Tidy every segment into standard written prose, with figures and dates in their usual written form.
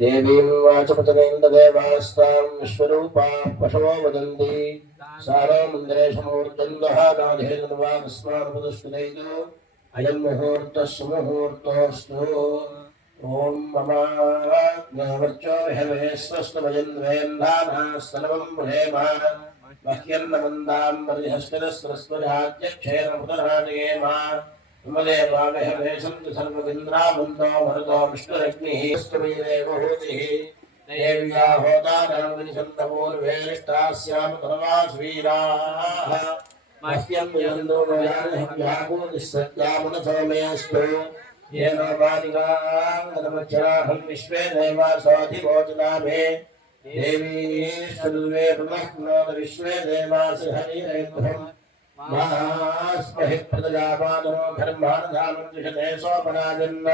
देवीं वाचपतनेन्द्रदेवास्तां विश्वरूपा पशवो वदन्ति सारो मन्दिरेशमूर्तन्दः नाधेर्वास्मानुपदुष्टुदैतो अयं मुहूर्तः सुमुहूर्तोऽस्तु ॐ ममाज्ञावर्चो विहवे स्वस्तमयन्द्वेन्धानास्तनवं मुहेम मह्यन्नमन्दां परिहस्तिरस्रस्वराज्यक्षेरमुदराजयेम ममदेवाविहवे सन्तु सर्वगिन्द्रावन्तो भरतो विष्णुरग्निः स्तुमीदेवहूतिः देव्या होतारं विनिषन्तपूर्वेष्टास्यां सर्वाश्वीराः मह्यं यन्दो व्याकूतिस्सत्यामनसोमेऽस्तु येन वादिकां विश्वे देवासोऽधिवोचनामे देवी सर्वे पुनः विश्वे देवासि हरिरेभ्यम् महास्महि प्रजापादो धर्मार्धानं दिशते सोपराजन्न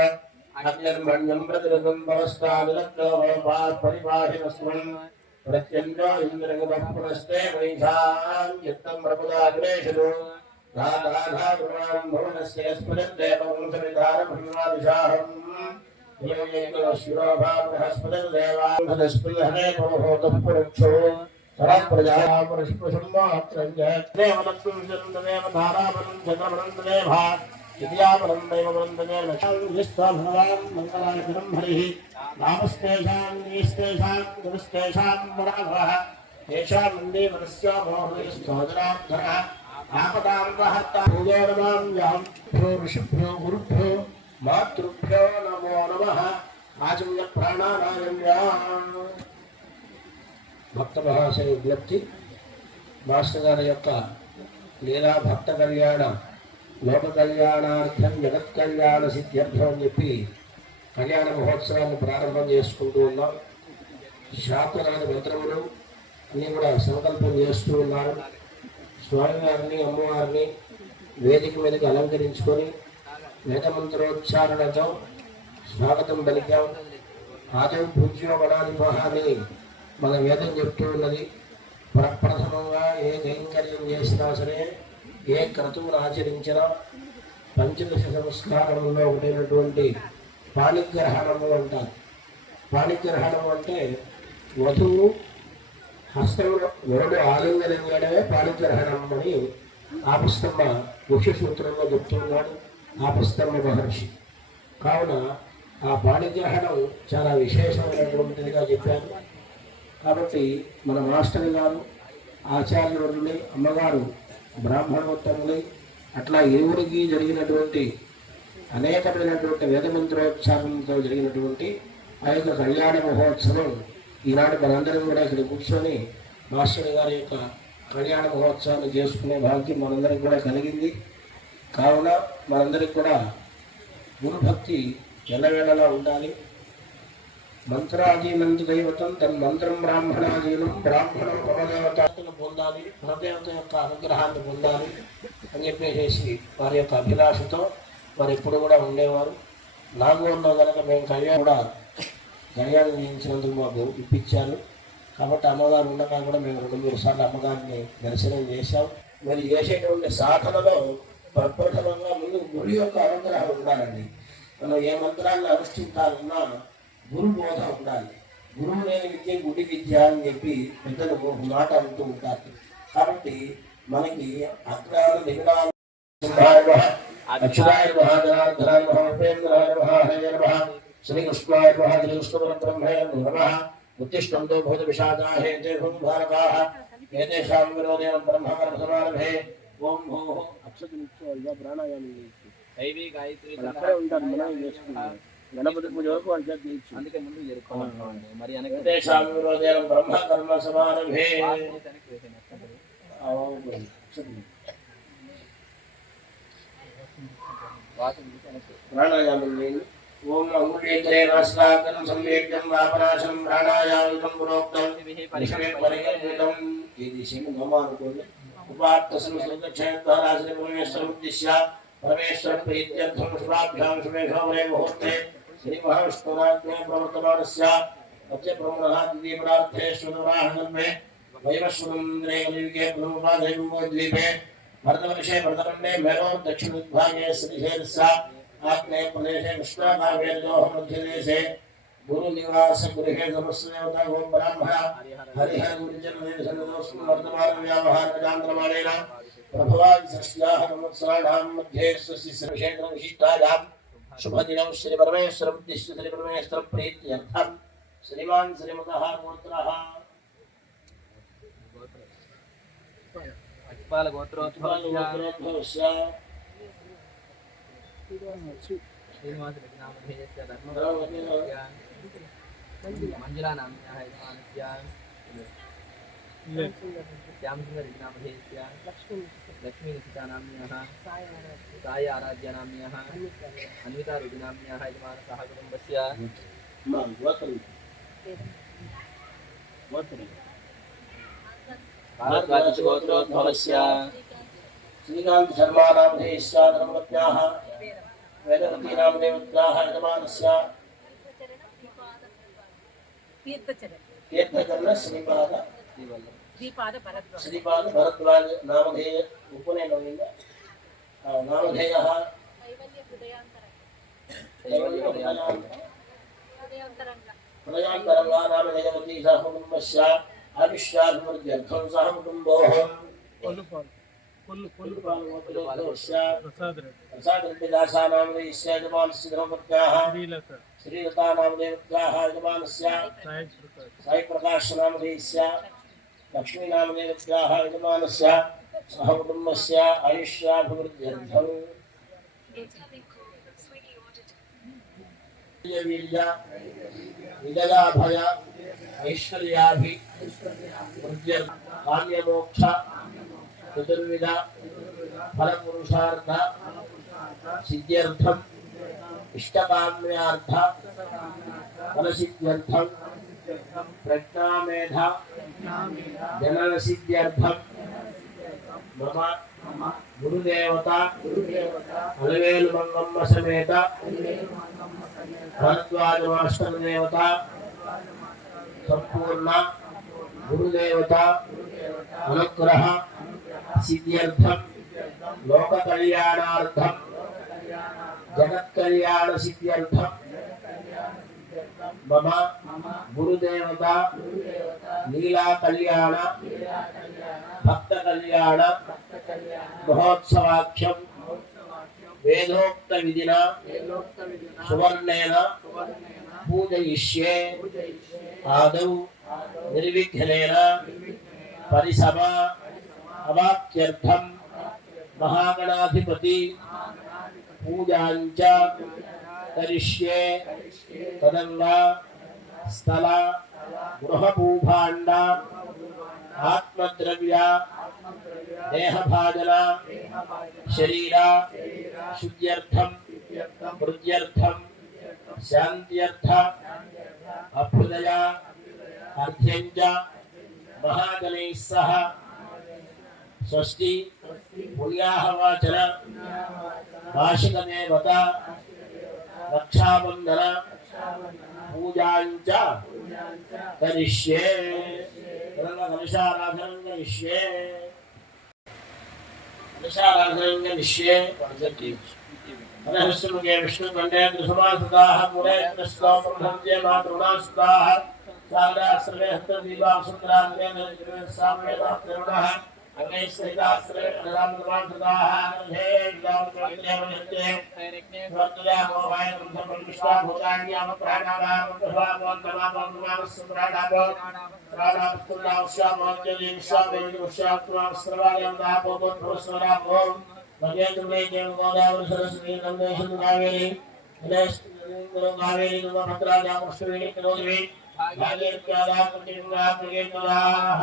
अग्निर्मण्यं प्रतिरुदं भवस्ताविलग्नो भवपात् परिपाहिनस्त्वं प्रत्यञ्जो इन्द्रगतः पुनस्ते वैधां चित्तं प्रपुदाग्रेषु धाधाधागुणां भुवनस्य स्मृतिर्देववंशविधारभृन्वादिशाहम् शिरोभाबृहस्पतिर्देवान्धस्पृहणे भवभूतः पुरुक्षो गुरुभ्यो मातृभ्यो नमो नमः आचम्य प्राणानायम्याम् भक्त महाशय विज्ञप्ति मास्टर गाరి యొక్క లీలా భక్త కళ్యాణ లోక కళ్యాణార్థం జగత్ కళ్యాణ సిద్ధ్యర్థం అని చెప్పి కళ్యాణ మహోత్సవాన్ని ప్రారంభం చేసుకుంటూ ఉన్నాం. శాస్త్రాది మంత్రములు అన్నీ కూడా సంకల్పం చేస్తూ ఉన్నారు. స్వామివారిని అమ్మవారిని వేదిక మీదకి అలంకరించుకొని వేదమంత్రోచ్చారణతో స్వాగతం పలికాం. ఆదం పూజ్యో వడాధిపహాని మన వేదం చెప్తూ ఉన్నది. ప్రప్రథమంగా ఏ కైంకర్యం చేసినా సరే, ఏ క్రతువును ఆచరించినా పంచదశ సంస్కారంలో ఒకటైనటువంటి పాణిగ్రహణము అంటారు. పాణిగ్రహణం అంటే వధువు హస్తంలో వరుడు ఆలింగనం చేయడమే పాణిగ్రహణం అని ఆపస్తమ్మ ముఖ్య సూత్రంలో చెప్తున్నాడు ఆపస్తమ్మ మహర్షి. కావున ఆ పాణిగ్రహణం చాలా విశేషమైనటువంటిదిగా చెప్పారు. కాబట్టి మన మాస్టర్ గారు ఆచార్యులని అమ్మగారు బ్రాహ్మణోత్తములై అట్లా ఇరువురికి జరిగినటువంటి అనేకమైనటువంటి వేదమంత్రోచ్చారణతో జరిగినటువంటి ఆ యొక్క కళ్యాణ మహోత్సవం ఈనాడు మనందరం కూడా ఇక్కడ కూర్చొని మాస్టర్ గారి యొక్క కళ్యాణ మహోత్సవాన్ని చేసుకునే భాగ్యం మనందరికి కూడా కలిగింది. కావున మనందరికి కూడా గురుభక్తి ఎల్లవేళలా ఉండాలి. మంత్రాధీనంత దైవతం తన్మంత్రం బ్రాహ్మణాధీనం బ్రాహ్మణం పరదేవతను పొందాలి, పరదేవత యొక్క అనుగ్రహాన్ని పొందాలి అని చెప్పేసి వారి యొక్క అభిలాషతో వారు ఎప్పుడు కూడా ఉండేవారు. నాగోల్లో కనుక మేము కళ్యాణం చేయించినందుకు మాకు ఇప్పించారు. కాబట్టి అమ్మగారు ఉండగా కూడా మేము 2-3 సార్లు అమ్మగారిని దర్శనం చేశాం. మరి చేసేటువంటి సాధనలో ప్రప్రథమంగా ముందు గురి యొక్క అనుగ్రహం ఉండాలండి. మనం ఏ మంత్రాన్ని అనుష్ఠించాలన్నా గురు బోధ ఉండాలి. గురువు లేని విద్య గుడి విద్య అని చెప్పి పెద్దలు మాట అంటూ ఉంటారు. కాబట్టి మనకి అజ్ఞాన దిగ్నాయ అక్షరాయ మహాజనార్దనాయ మహోపేంద్రాయ మహాహయ నమః శ్రీకృష్ణాయ మహా శ్రీకృష్ణపరబ్రహ్మణే నమః ఉత్తిష్టంతో భూత విషాదాహే జయభూం భారతాః ఏతేషాం విరోధేన బ్రహ్మకర్మసమారభే ఓం భూః అక్షతనిత్య ప్రాణాయామం దైవీ గాయత్రి అక్కడే ఉంటారు. మనం చేసుకుంటాం గణపతి పూజ వరకు అంటే అందుకే ముందు జరుపుకోవాలి. మరి ఏతేషాం విరోధేన బ్రహ్మకర్మసమారభే ప్రాణాయామం ఓం అంగుళీకరే నాస్నాకం సంవేద్యం వాపనాశం ప్రాణాయామితం పురోక్తం పరిషమే పరిగణితం. ఈ దిశను నమానుకోండి. ఉపాత్త సంస్కృతక్షేత్రాశ్రీ పరమేశ్వరముద్దిశ్య పరమేశ్వర ప్రీత్యర్థం శుభాభ్యాం శుభేషోమరే ముహూర్తే శ్రీ మహావిష్ణురాజ్ఞ ప్రవర్తమానస్య మధ్య బ్రహ్మణాదిప్రార్థేశ్వరవాహనమే వైవస్వతంద్రే కలియుగే బ్రహ్మోపాధైవద్వీపే భరతవర్షే భరతమండే మేరో దక్షిణోద్భాగే శ్రీశైలస్య आग्नेय प्रदेशे कृष्णानावेदोह मध्यदेशे गुरु निवास गृहे समस्तदेवता ओम ब्राह्मण हरिहर गुरुजनदेवसन्नदोस्म वर्तमान व्यावहार जांत्रमाणेन प्रभवादि षष्ट्याः संवत्सराणां मध्ये स्वस्य सर्वक्षेत्र विशिष्टायां शुभदिनं श्री परमेश्वर उद्दिश्य श्री परमेश्वर प्रीत्यर्थं श्रीमान् श्रीमतः गोत्रः अट्पाल गोत्रोद्भवस्य श्रीनिवास रघुनामधेयस्य धर्मस्य मंजुला नाम्न्याः यजमानस्य श्यामसुन्दर रघुनामधेयस्य लक्ष्मी निशिता नाम्न्याः साय आराध्या नाम्न्याः अन्विता रघुनाम्न्याः यजमानसः कुटुम्बस्य भारद्वाज गोत्रोद्भवस्य श्रीकांत शर्मा नामधेयस्य धर्मपत्न्याः वेदवती नामदेवत्याः यजमानस्य तीर्थचरण श्रीपाद भरद्वाज नामधेय उपनयनविंद नामधेयः हृदयान्तरङ्गा नामधेयवती सह कुटुम्बस्य आविष्याभिवृद्ध्यर्थं सह कुटुम्बोः प्रसाद रेड्डी दासा नामधेयस्य यजमानस्य धर्मपत्न्याः श्रीलता नामदेवत्याः यजमानस्य साई प्रकाश नामधेयस्य लक्ष्मी नामदेवत्याः यजमानस्य सह कुटुम्बस्य आयुष्याभिवृद्ध्यर्थं विजयाभय ऐश्वर्याभिवृद्ध्यर्थं काम्यमोक्ष चतुर्विध फलपुरुषार्थ सिद्ध्यर्थम इष्टकाम्यार्थ फलसिद्ध्यर्थम प्रज्ञामेध जननसिद्ध्यर्थम मम गुरुदेवता अलवेलु मंगम्म समेत भरद्वाज मास्टर देवता संपूर्ण गुरुदेवता अनुग्रह सिद्ध्यर्थम लोक कल्याणार्थम जगत कल्याण सिद्ध्यर्थम मम गुरुदेवता लीला कल्याण भक्त कल्याण महोत्सवाख्यम वेदोक्त विधिना सुवर्णेन पूजयिष्ये आदौ निर्विघ्नेन परिसमा अवाप्त्यर्थं महागणाधिपति पूजाञ्च करिष्ये तदंगा स्थल गृहभूभाण्ड आत्मद्रव्य देहभाजन शरीर शुद्ध्यर्थं वृद्ध्यर्थं शान्त्यर्थ अभ्युदय अर्थ्यञ्च महाजनैः सह स्वस्ति पुण्याहवाचन वार्षिकदेवता रक्षाबंधन पूजाञ्च करिष्ये कलशाराधनं करिष्ये हरहस्मुखे विष्णुकण्ठे त्रिसमासुताः पुरे कृष्णोपब्रह्मज्ये मातृणासुताः सागराश्रमे हस्तदीपासुत्रान्ते सामवेदात्रिवणः अंगैस्थिताश्रमे प्रदानप्रदानसुताः हे विदामप्रत्ययमनित्ये वर्तया मोहाय ब्रह्मविष्टा भूतान्याम प्राणानामन्तभावन्तमापन्तमानस्सुप्राणाभो प्राणापुत्रावश्यामोज्जली विश्वामेजुष्यात्मास्त्रवायमदापोपोद्भवस्वराभो भगेन्द्रमे देव गोदावरी सरस्वती नन्देशं कावेरी नरेश्वरो कावेरी नमभद्राजामुष्टवेणी करोद्वी भागेत्यादा प्रतिबिंबा प्रगेतराः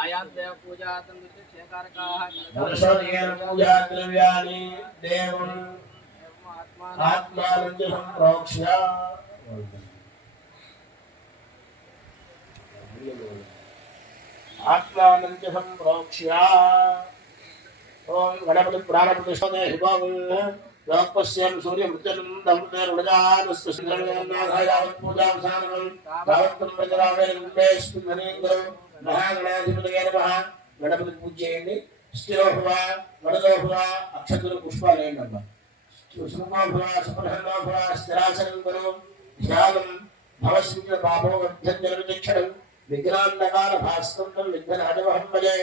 आयान्ते पूजा तंदुते शेकारकाः वर्षोदयेन पूजा द्रव्याणि देवं आत्मानं च संप्रोक्ष्य आत्मानं च संप्रोक्ष्य ओम गणपति प्राणप्रतिष्ठे शुभं लोकपश्यं सूर्यमृत्यं दम्तेरुणजानस्तु सिद्धमेनाघायावत् पूजावसानं तावत्तं प्रजरावेरुण्डेस्मिन्धनेन्द्रो महागणाधिपतये नमः गणपति पूज्येయండి స్థిరో భవ వరదో భవ అక్షతులు పుష్పాలేయండి అబ్బా సుఖమో భవ సుప్రసన్నో భవ స్థిరాసనం గురు ధ్యానం भवसिंह पापो गच्छन् विघ्नान्धकार भास्करं विघ्नराजवहं भजे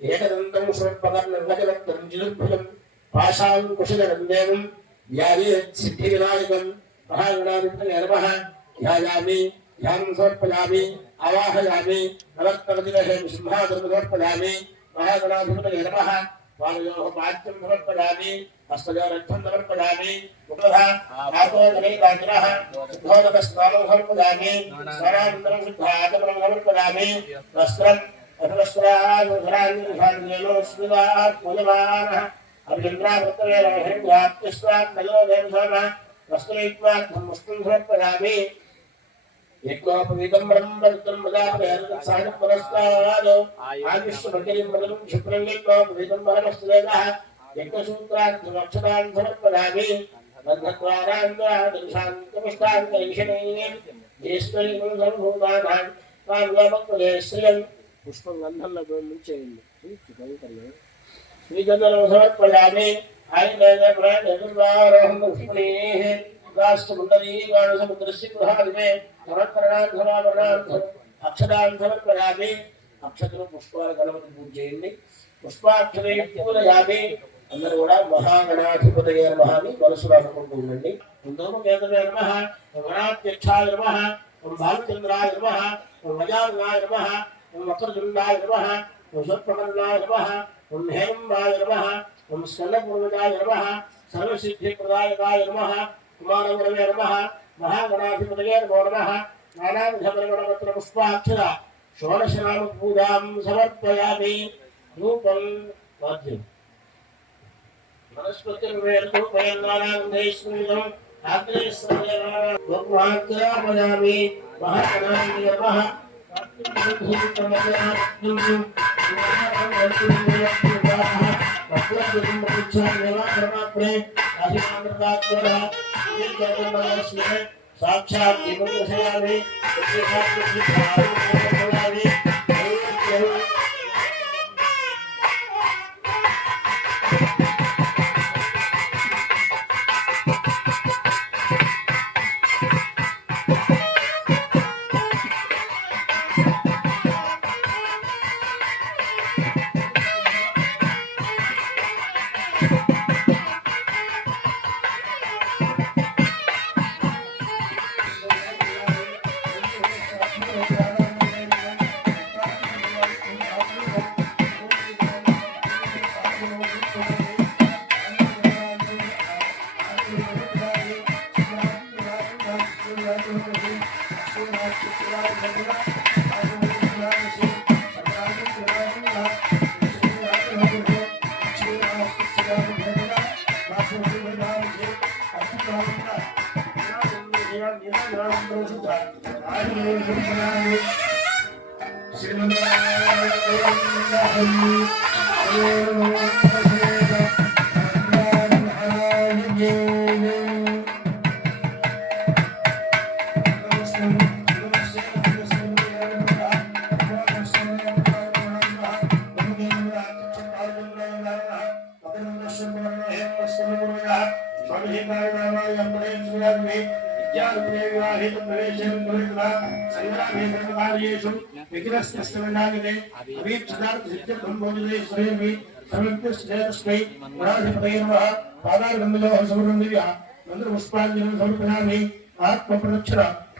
एकदन्तं स्वल्पकर्णं गजवक्त्रं जिलुभुजं पाशाङ्कुशधरं देवं ध्यायेत् सिद्धिविनायकं महागणाधिपतये नमः ध्यायामि ध्यानं समर्पयामि आवाहयामि नवत्तमदिवहे सिंहासनं समर्पयामि महागणाधिपतये नमः वामयोः पाद्यं समर्पयामि हस्तयोरर्थं समर्पयामि मुखः आतो जनेकाग्रः शुद्धोदकस्नानं समर्पयामि स्नानानन्तरं शुद्धाचमनं समर्पयामि वस्त्रम् अथवस्त्रानुधरान्येनोऽस्मिन् पूजमानः अभिचन्द्रावृत्तवेन हिरण्याप्तिस्वात्मयोगेन वस्त्रैक्वार्थं मुष्टिं समर्पयामि यज्ञोपवीतं ब्रह्मवर्तं मदापयं साधुपुरस्तादो आयुष्यमतिं मदं क्षिप्रं यज्ञोपवीतं परमस्तुलेनः यज्ञसूत्रार्थमक्षतान् समर्पयामि बन्धत्वारान्दादशान्तमुष्टान्तरिक्षणैः येष्वैनं सर्वभूतानां काम्यमक्वदेश्रियं पुष्पं गन्धं मुञ्चयन्ति श्रीचन्द्रं समर्पयामि आयुर्वेदप्राणेतुर्वारोहं पुष्पणेः राष्ट्रमण्डलीकाणसमुद्रस्य गृहादिमे समर्पणान् समावरणार्थम् अक्षतान् समर्पयामि अक्षतలు పుష్పాల గణపతి పూజ చేయండి పుష్పాక్షరే పూజయామి అందరూ కూడా మహాగణాధిపతయే నమః అని మనసులో అనుకుంటూ ఉండండి ఓం కేతవే నమః ఓం గణాధ్యక్షాయ నమః ఓం భానుచంద్రాయ నమః ఓం మజానాయ నమః ఓం వక్రతుండాయ నమః ఓం సర్పమండలాయ నమః ఓం హేమంబాయ నమః ఓం స్కందపూర్వజాయ నమః సర్వసిద్ధిప్రదాయకాయ నమః కుమారగురవే నమః महागणाधिपतये नमो नमः नानाविधपरिमलपत्र पुष्पाक्षर षोडशनाम पूजां समर्पयामि धूपं वाद्यं वनस्पतिर्वेदोपयन्नानान्देश्वरीदम् आग्नेयस्वयमामयामि महागणाधिपतये नमः साक्षात् विमुक्तयामि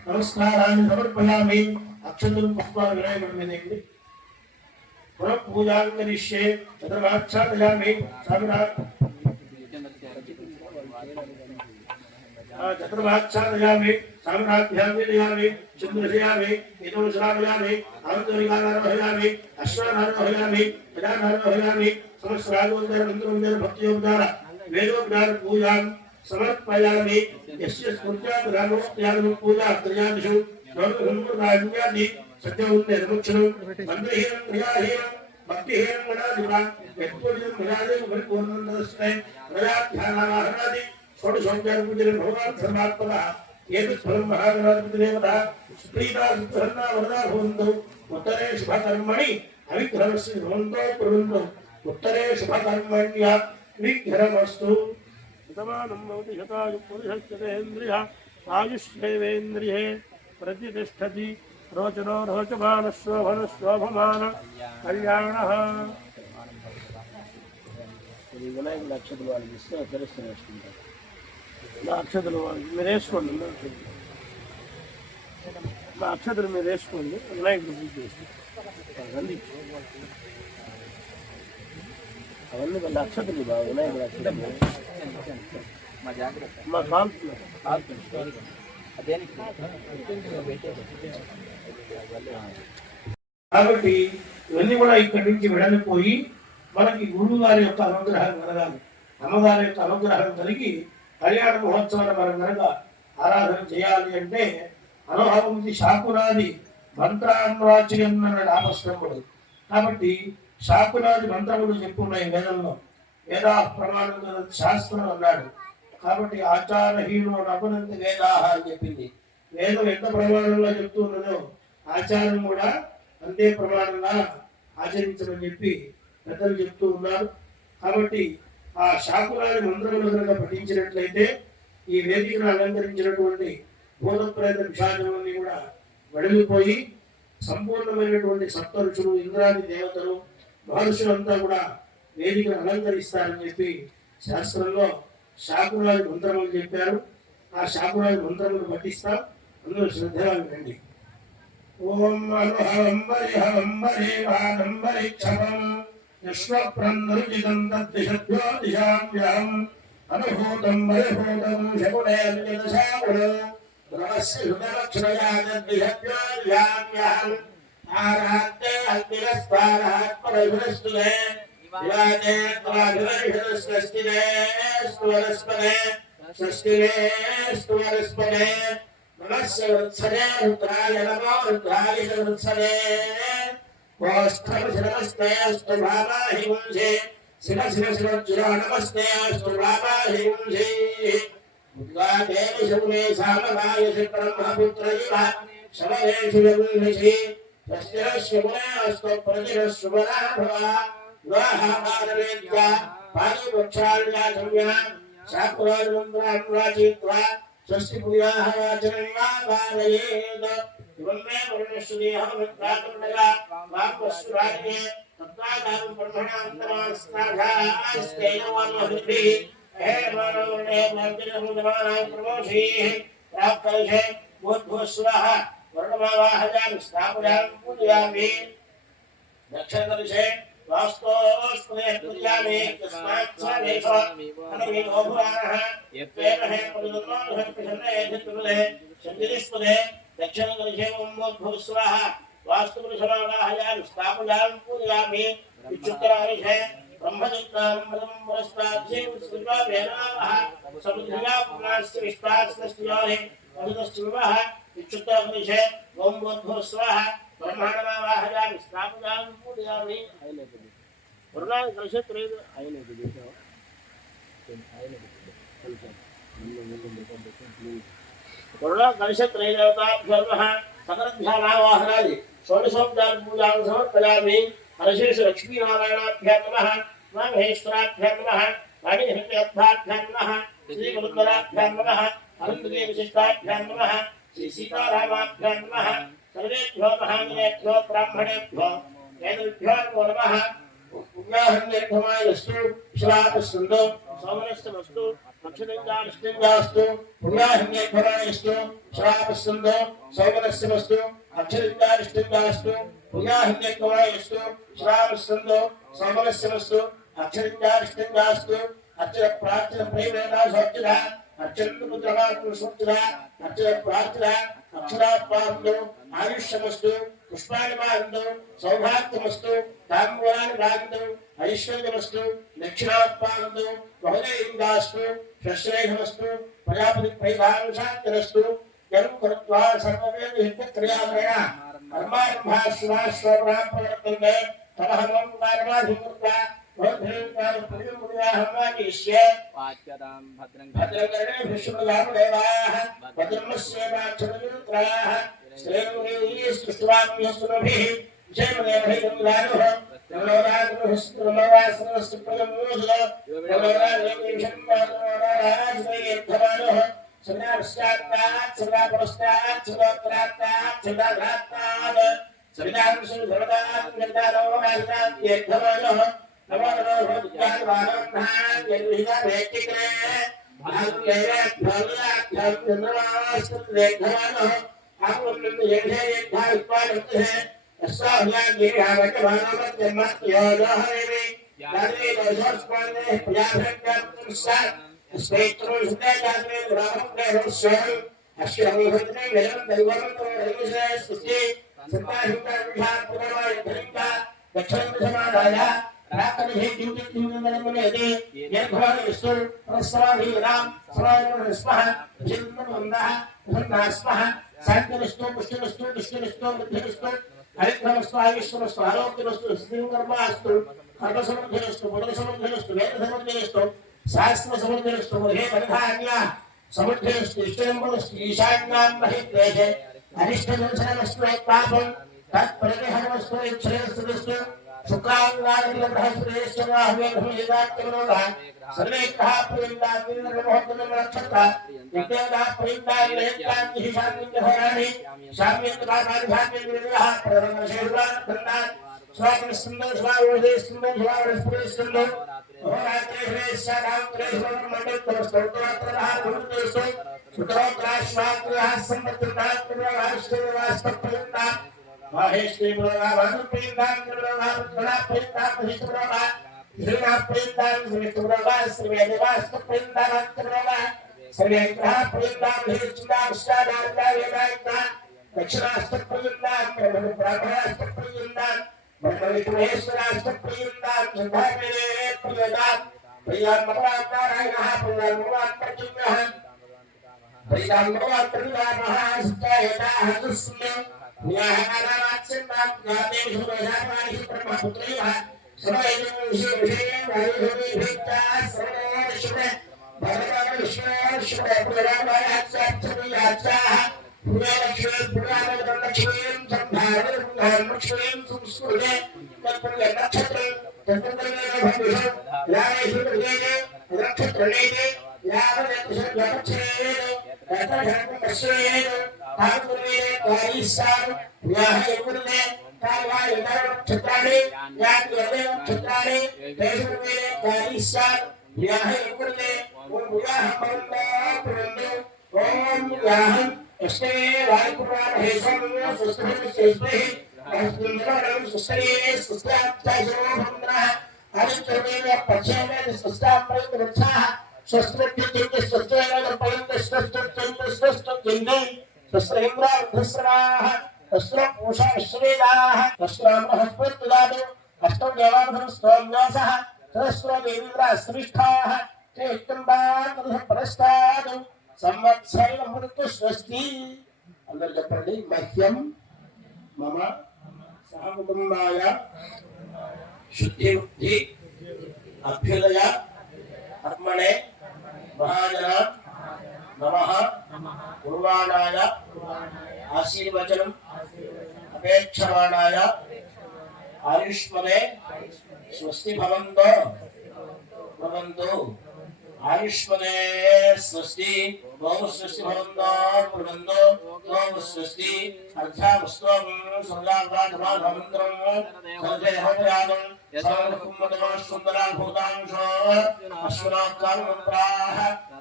नमस्काराणि समर्पयामि अक्षतुं पुष्पाणि विनायकमेदेकि पुनः पूजां करिष्ये चतुर्वाक्षादयामि चतुर्वाक्षादयामि सामनाभ्यां विदयामि चन्द्रदयामि इदोषादयामि आमन्तरिकानारोहयामि अश्वानारोहयामि गजानारोहयामि समस्रागोदरमन्त्रमन्दिर भक्तियोपचार वेदोपचार पूजां समर्पयामि यस्य स्मृत्याग्रामोक्त्यागं पूजा त्रयादिषु नवसम्प्रदायादि सत्यमुन्नेतमुक्षणं मन्त्रहीनं क्रियाहीनं भक्तिहीनं गणाधिपा यत्पूजनं विराजं परिपूर्णन्दस्मै प्रजाध्यानावाहनादि षोडशोपचारपूजनं भगवान् सर्वात्मकः एतत् फलं महागणाधिपतिदेवता सुप्रीता सुप्रसन्ना वरदा भवन्तु उत्तरे शुभकर्मणि अविघ्नमस्तु भवन्तो कुर्वन्तु उत्तरे शुभकर्मण्यः विघ्नमस्तु समानं भवति शतायु पुरुषस्यतेन्द्रियः आयुष्येवेन्द्रिये प्रतिष्ठति रोचनो रोचमानस्वभनस्वभमान कल्याणः వినాయకుడు అక్షతలు వాళ్ళకి ఇస్తే తెలుస్తుంది వేసుకుంటారు నా అక్షతలు వాళ్ళకి మీరు వేసుకోండి నా అక్షతలు మీరు వేసుకోండి వినాయకుడు పూజ చేసి అవన్నీ అవన్నీ వాళ్ళ అక్షతలు బాగా వినాయకుడు అక్షతలు మా కాల్తున్నారు కాబట్టి ఇవన్నీ కూడా ఇక్కడి నుంచి వెడలిపోయి మనకి గురువు గారి యొక్క అనుగ్రహం కలగాలి అమ్మగారి యొక్క అనుగ్రహం కలిగి కళ్యాణ మహోత్సవాన్ని మనం కనుక ఆరాధన చేయాలి అంటే అనుభవం శాకునాది మంత్రాన్వాచయం అన్నాడు ఆపస్తంభుడు. కాబట్టి శాకునాది మంత్రములు చెప్పున్నాయి వేదంలో, వేదా ప్రమాణం శాస్త్రం అన్నాడు. కాబట్టి ఆచారహీను నపునంత వేదాహ అని చెప్పింది. వేదం ఎంత ప్రమాణంలో చెప్తున్నదో ఆచారం కూడా అంతే ప్రమాణంగా ఆచరించమని చెప్పి పెద్దలు చెప్తూ ఉన్నారు. కాబట్టి ఆ శాకునాది మంత్రములు కనుక పఠించినట్లయితే ఈ వేదికను అలంకరించినటువంటి భూత ప్రేత విషాదములన్నీ కూడా వెడలిపోయి సంపూర్ణమైనటువంటి సప్త ఋషులు, ఇంద్రాది దేవతలు, మహర్షులంతా కూడా వేదికను అలంకరిస్తారని చెప్పి శాస్త్రంలో శాకునాది మంత్రములు చెప్పారు. ఆ శాకునాది మంత్రములు పఠిస్తాం, అందులో శ్రద్ధగా వినండి. ఓం అనుహరంబరి క్షమం విశ్వప్రన్నరుజితం తద్దిశభ్యో దిశామ్యహం అనుభూతం పరిభూతం శకునేర్నిదశాకులం ద్రవస్య హృదలక్షణయా తద్దిశభ్యో దిశామ్యహం ఆరాత్తే అగ్నిరస్పారాత్ పరశురస్తులే వివాదే త్వాభివర్షదస్వస్తినే స్తువరస్పదే స్వస్తినే స్తువరస్పదే నమస్య వృత్సరే రుద్రాయ నమో రుద్రాయ వృత్సరే నమస్తే అస్తు భావాహి వంశే శివ శివ శివజ్జురో నమస్తే అస్తు భావాహి వంశే ఉద్గాదేవి శుభే సామగాయసి బ్రహ్మపుత్ర ఇవ శమయేషు యంశి తస్యశ్వమునే అస్తు ప్రతిరశ్వమనా భవ వివాహకారవేద్య పాణివృక్షాళ్యాచమ్య శాకురాజమంత్రాన్వాచయిత్వా స్వస్తి పుణ్యాహ వాచనం వా వారయేత్ ఇవన్మే వర్ణశ్రుదేహమృత్తాకర్ణయా వాక్వస్సురాజ్ఞే తత్వాదానం బ్రహ్మణాంతరాస్తాఘాస్తేనవాన్వహృద్భిః హేమానవర్ణే మార్గజహృదమానాం ప్రమోషీః ప్రాప్తైషే బోద్భుస్వః వర్ణమావాహయామి స్థాపయామి పూజయామి దక్షిణదర్శే వాస్తోస్మృతే పూజయామి తస్మాత్ స్వాదేశో అనవినో పురాణః యత్వేమహే పదిదన్మానుహర్పిషన్నే ధిత్తులే శంతిరిష్పదే దక్షిణదర్శే ఓంభూస్వః వాస్తుపురుషమావాహయామి స్థాపయామి పూజయామి ఇత్యుత్తరాదిశే బ్రహ్మచిత్తాం పదం పురస్తాద్శే ఉత్సృజ్వావేనావః సముద్రయా పునాస్య విశ్వాస్యస్యోహి వదుతస్వః ఇత్యుత్తరాదిశే ఓంభూస్వః బ్రహ్మాండమావాహయామి స్థాపయామి పూజయామి వరుణాది కలశత్రేదు వరుణా కలశత్రేదేవతాభ్యో నమః సకలధ్యానావాహనాది షోడశోపచార పూజాం సమర్పయామి హరశేష లక్ష్మీనారాయణాభ్యో నమః మహేశ్వరాభ్యో నమః వాణిహృదయాభ్యో నమః శ్రీగురుద్వరాభ్యో నమః అనంతదే విశిష్టాభ్యో నమః శ్రీ సీతారామాభ్యో నమః సర్వేభ్యో మహాంగనేభ్యో బ్రాహ్మణేభ్యో వేదవిభ్యో నమః పుణ్యాహన్యర్ఘమాయస్తు విశ్వాపస్సుందో సోమనస్తమస్తు అక్షరంగాష్టంగాస్తు పుణ్యాహన్యర్ఘమాయస్తు విశ్వాపస్సుందో సోమనస్తమస్తు అక్షరంగాష్టంగాస్తు పుణ్యాహన్యర్ఘమాయస్తు విశ్వాపస్సుందో సోమనస్తమస్తు అక్షరంగాష్టంగాస్తు అక్షర ప్రార్థన ప్రేమేణాసోచ్చద అక్షరంతు పుత్రమాత్మ సోచ్చద అక్షర ప్రార్థన అక్షరాపాందో ఆయుష్యమస్తు పుష్పానిమాందో సౌభాగ్యమస్తు తాంబూలానిమాందో ఐశ్వర్యమస్తు దక్షిణాపాందో బహుదైందాస్తు షశ్రేహమస్తు ప్రజాపతి పైభాంశాంతరస్తు జన్మ కృత్వా సర్వవేద హితక్రియామయ కర్మారంభాశ్వాశ్వప్రాపవర్తంతే తమహమం కార్యమాధికృత్వా వాచ్యతాం భద్రం భద్రకరణే విష్ణుయామదేవాః భద్రమస్యేవాక్షరయుత్రాః శ్రేయోస్తుష్వామ్యస్సురభిః విషయమదేవహితంగానుః నమోరాజుః Sudavsyatat, Sudavustat, Sudavratat, Sudavratat, Sudavsu, Sudavad, Gandharo, Astat, Yedhavano, Navano, Rudjanvanam, Yedvina, Vetikre, Bhavyat, Bhavyat, Bhavyat, Yedhavano, Amun, Yedhe, Yedhavano, Asavya, Girihavata, Bhanavat, Yamat, Yodahavi, Yadri, Doshaspane, Pyavat, Sat, Spectrum, Sudavane, Raman, Soul, Ashramutne, Velam, Devam, Remus, Sutta, Purava, Drinka, the Chandramanaya, Rakan, Duty, Yadvan, Sur, Rasavi, Ram, Saran, Smaha, Jilmanda, Nasmaha, Santanistum, Mustinistum, Mustinistum, Alekhamastum, Swaro, Stingarmastum, Harbasamantinistum, Buddhasamantinistum, Vedasamantinistum, Sastra Samantinistum, Hekadhanya, Samantinistum, Ishtambulistum, Ishanyam Mahitveje, Arishtadansanamastrai Papam, Tat Pradihanamastai Chayasudistum, Shukrangan Brahmasudishama, Vedasamantinistum, Sarve Kaha Purindan, Rakshata, Vidya Purindan, Lekan, Hishan, Harani, Shamin, Raman, Hamin, Pravan, Shirvan, Kandan, Swam Sundar, Swam Sundar, Swam Sundar, Horatri, Sadam, Treasure, Mandal, Stotra, Sutra, Shmatra, Samatana, Rashtra, Purindan, Maheshri, Ravan, Purindan, Purindan, Purindan, Hina Prindan, Viturabas, Vedavas, Prindan, Sareka Prindan, Hitchna, Sada, Davida, Vachras Prindan, Brahmas Prindan, Madhureshras Prindan, Jadamile Prindan, Priyan Maratana, Priyan Maratana, Priyan Maratana, Jayata Hadusna, Yahana Sindan, Yadev Surazamani, Pramaputri, అందరూ చెప్పండి మహ్యం మమ సహకుటుంబాయ శుద్ధి బుద్ధి అభ్యుదయ ఆత్మనే మహాజన నమః కుర్వాణాయ ఆశీర్వచనం అపేక్షమాణాయ ఆయుష్మనే స్వస్తి భవంతో భవంతు ఆయుష్మనే స్వస్తి ఓం స్వస్తి భవంతో భవంతు ఓం స్వస్తి అర్థామస్వం సదాభాగమంత్రం సదేహోయాదం సర్వకుమ్మదమ సుందరా భూతాంశో అశ్వనాకారమంత్రాః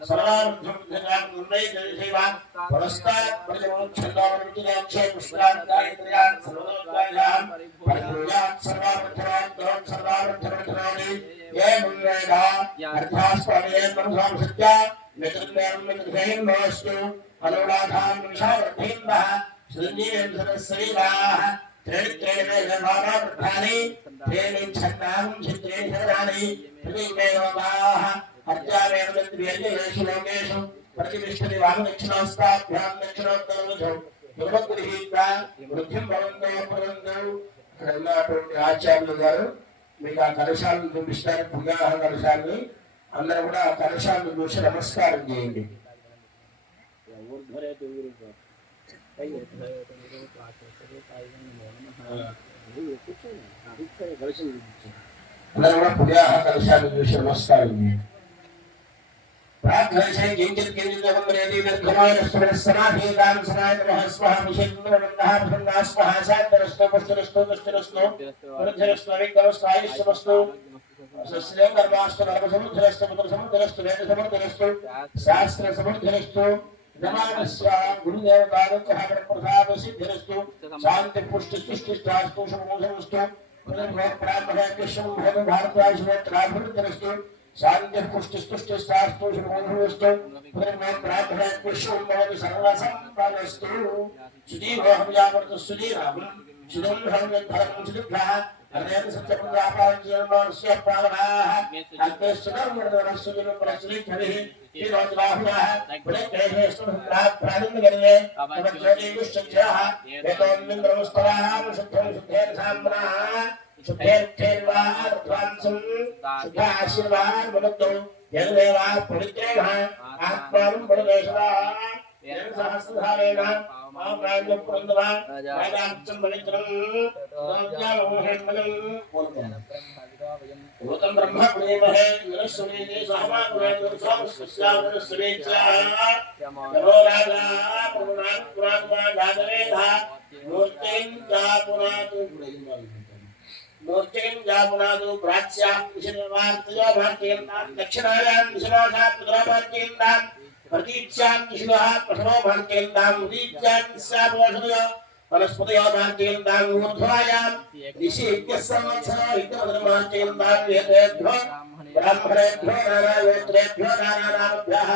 సర్వార్థం ధనాన్మై దేవా పురస్తాత్ ప్రజోక్షదావిద్యాక్షే పుష్కరాంతాయత్రయాన్ సర్వోద్గాయాన్ పరిపూర్యాత్ సర్వార్థరాంతరం సర్వార్థరథనాని ఏ మున్వేదా అర్థాస్పదేయం సంసత్య మిత్రమేం మిత్రహేమస్తు అనురాధాం విషావర్ధేందః శ్రీయేం సరస్వీరాః త్రేణి త్రేణి ఛన్నాం చిత్రే శరాని త్రిమేవాః అర్జావేంద్రియేషు లోకేషు ప్రతివిష్టది వామదక్షిణాస్తాభ్యాం దక్షిణోత్తరముఖం యువగృహీత వృద్ధిం భవంతో భవంతు. ఇక్కడ ఉన్నటువంటి ఆచార్యులు గారు మీకు ఆ కలశాలను చూపిస్తారు, పుణ్యాహ కలశాలని. అందరూ కూడా ఆ కలశాలను చూసి నమస్కారం చేయండి. అందరూ కూడా పుణ్యాహ కలశాలను చూసి నమస్కారం చేయండి. प्रार्थनाशय किंचित किंचित वंदनेति निर्घमाय समाधीदां सनाय नमः स्वाहा विशेषणवन्दः प्रसन्ना स्वाहा शान्तरस्तु पुष्टरस्तु तुष्टरस्तु वृद्धिरस्तु विद्यावस्तायुष्यमस्तु सस्यं कर्मास्तु कर्मसमुद्धरस्तु पुत्रसमुद्धरस्तु वेदसमुद्धरस्तु शास्त्रसमुद्धरस्तु नमामस्या गुरुदेवतानुग्रह प्रसाद सिद्धिरस्तु शांति पुष्टि तुष्टि शास्तु शुभमोषमस्तु ब्राह्मणे कृष्णं भोग भारताय शुभत्राभिवृद्धिरस्तु शांति पुष्टि तुष्टि शास्तु शुभमोषमस्तु ब्राह्मणे कृष्णं भवति सर्वसम्पन्नस्तु सुदीर्घं यावत् सुदीर्घं सुदं धर्मं सुदीर्घः अनेन सत्यपुत्रापाञ्चमस्य प्राणाः अग्निश्चरमर्दनस्सुजनं प्रचलितभिः ीरोजराहुलः पुलिकेशेषु प्राणिन्दगर्ये तमज्योतिविश्चक्षः वेदोन्मिन्द्रमुस्तराः शुद्धं शुद्धेन साम्नाः शुद्धेर्थेर्वार्ध्वांसं शुद्धाशीर्वान्मनुद्धौ यद्देवा पुलित्रेणः आत्मानं पुलिकेशवाः येन सहस्रधारेण मां पुरन्दवा वेदाक्षं पवित्रं राज्यामोहेन्मलं भूतं ब्रह्म पुरेमहे नरस्वरीति सहमाकुरेन्द्रस्वामस्वस्यावरस्वरीत्या नमो राजा पुरात्मा जातवेधा मूर्तिं जापुनातु प्राच्या दिशनवार्तया भारतीयन्तां दक्षिणायां दिशनाथां पुत्राभारतीयन्तां प्रतीच्यां दिशनः प्रथमो भारतीयन्तां उदीच्यां दिशाभूषणयो वनस्पतयो भारतीयन्तां ऊर्ध्वायां दिशि इत्यस्संवत्सरो हितवदनभारतीयन्तां वेदेभ्यो ब्राह्मणेभ्यो नानावेत्रेभ्यो नानानामभ्यः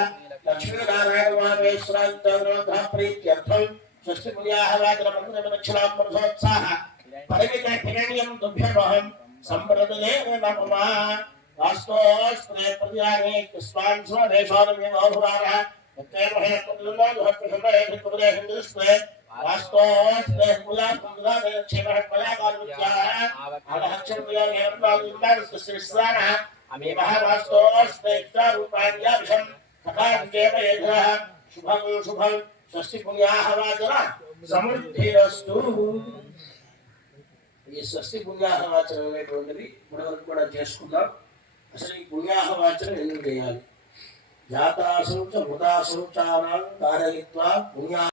लक्ष्मीनारायणवामेश्वरान्तग्रन्थः प्रीत्यर्थं षष्ठीपुर्याः वाचनमन्त्रदक्षिणां पुरुषोत्साह परिमितहिरण्यं तुभ्यमहं सम्प्रदये नमः वास्तोस्त्रे प्रत्यानि तस्मान् स्वदेशानुमेवहुरारः तत्ते महे पुत्रन्दोहत्प्रसन्नये भित्तुपदेशन्दुस्त्रे वास्तोस्त्रे कुलाकुलादेक्षेमः कलाकालविद्याः आलहक्षम्येवन्दाविन्दास्तस्यविस्वानः अमेवः वास्तोस्त्रे इत्रारूपाण्याभिषं तथान्तेव येधः शुभं शुभं षष्ठीपुर्याः वाचन समृद्धिरस्तु ఈ షష్ఠి పుణ్యాహవాచనం అనేటువంటిది ఇప్పటివరకు కూడా చేసుకుందాం. అసలు ఈ పుణ్యాహవాచనం ఎందుకు చేయాలి? జాతాశౌచ మృతాశౌచానాం కారయిత్వా పుణ్యా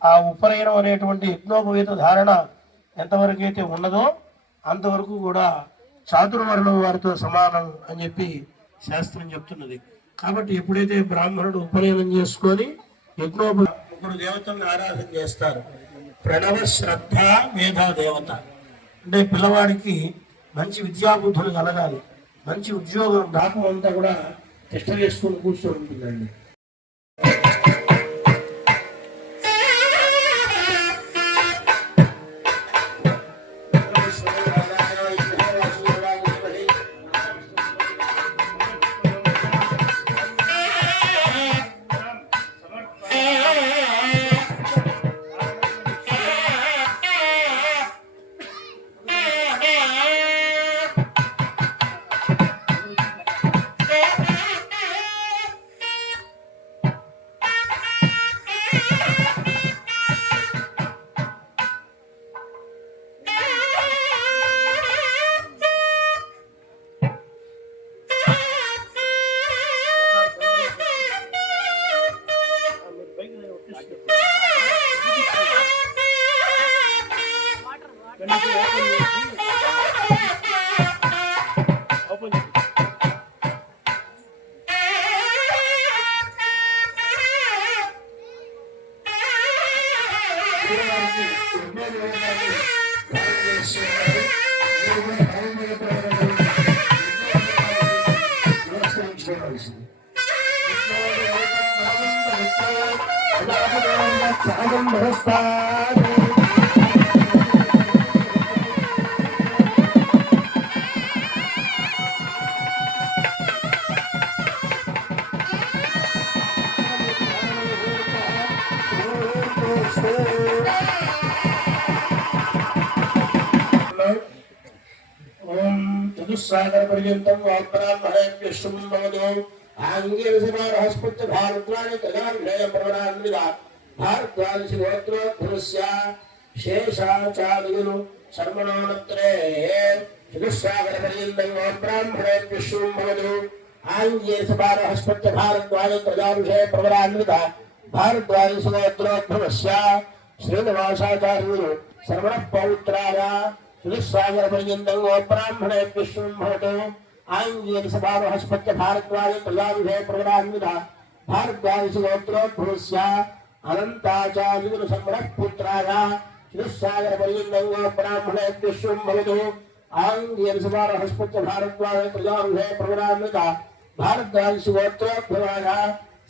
ఆ ఉపనయనం అనేటువంటి యజ్ఞోపవీత ధారణ ఎంతవరకు అయితే ఉన్నదో అంతవరకు కూడా చాతుర్వర్ణం వారితో సమానం అని చెప్పి శాస్త్రం చెప్తున్నది. కాబట్టి ఎప్పుడైతే బ్రాహ్మణుడు ఉపనయనం చేసుకొని ముగ్గురు దేవతలను ఆరాధన చేస్తారు. ప్రణవ, శ్రద్ధ, మేధా దేవత. అంటే పిల్లవాడికి మంచి విద్యాబుద్ధులు కలగాలి, మంచి ఉద్యోగం దాపం అంతా కూడా తిష్ట వేసుకొని కూర్చొని ఉంటుందండి. సాగర పర్యంతం వాగ్బ్రాహ్మణేభ్యః శుభమవదో ఆంగే విసమారహస్పత్య భారద్వాజ తదావిషయ ప్రవరాన్విదా భారద్వాజ గోత్రోద్భవస్య శేషాచార్యులు శర్మణోనత్రే చతుస్సాగర పర్యంతం వాగ్బ్రాహ్మణేభ్యః శుభమవదో ఆంగే విసమారహస్పత్య భారద్వాజ తదావిషయ ప్రవరాన్విదా భారద్వాజ గోత్రోద్భవస్య శ్రీనివాసాచార్యులు శర్మణ పౌత్రాయ చతుస్సాగర పర్యంతం బ్రాహ్మణేభ్యః శుభమవదో ఆంగీయ సభావహస్పత్య భారద్వాజ ప్రజావిషయ ప్రవరాన్విదా భారద్వాజ గోత్రోద్భవస్య అనంతాచార్యులు శర్మణ పుత్రాయ చతుస్సాగర పర్యంతం బ్రాహ్మణేభ్యః శుభమవదో ఆంగీయ సభావహస్పత్య భారద్వాజ ప్రజావిషయ ప్రవరాన్విదా భారద్వాజ గోత్రోద్భవాయ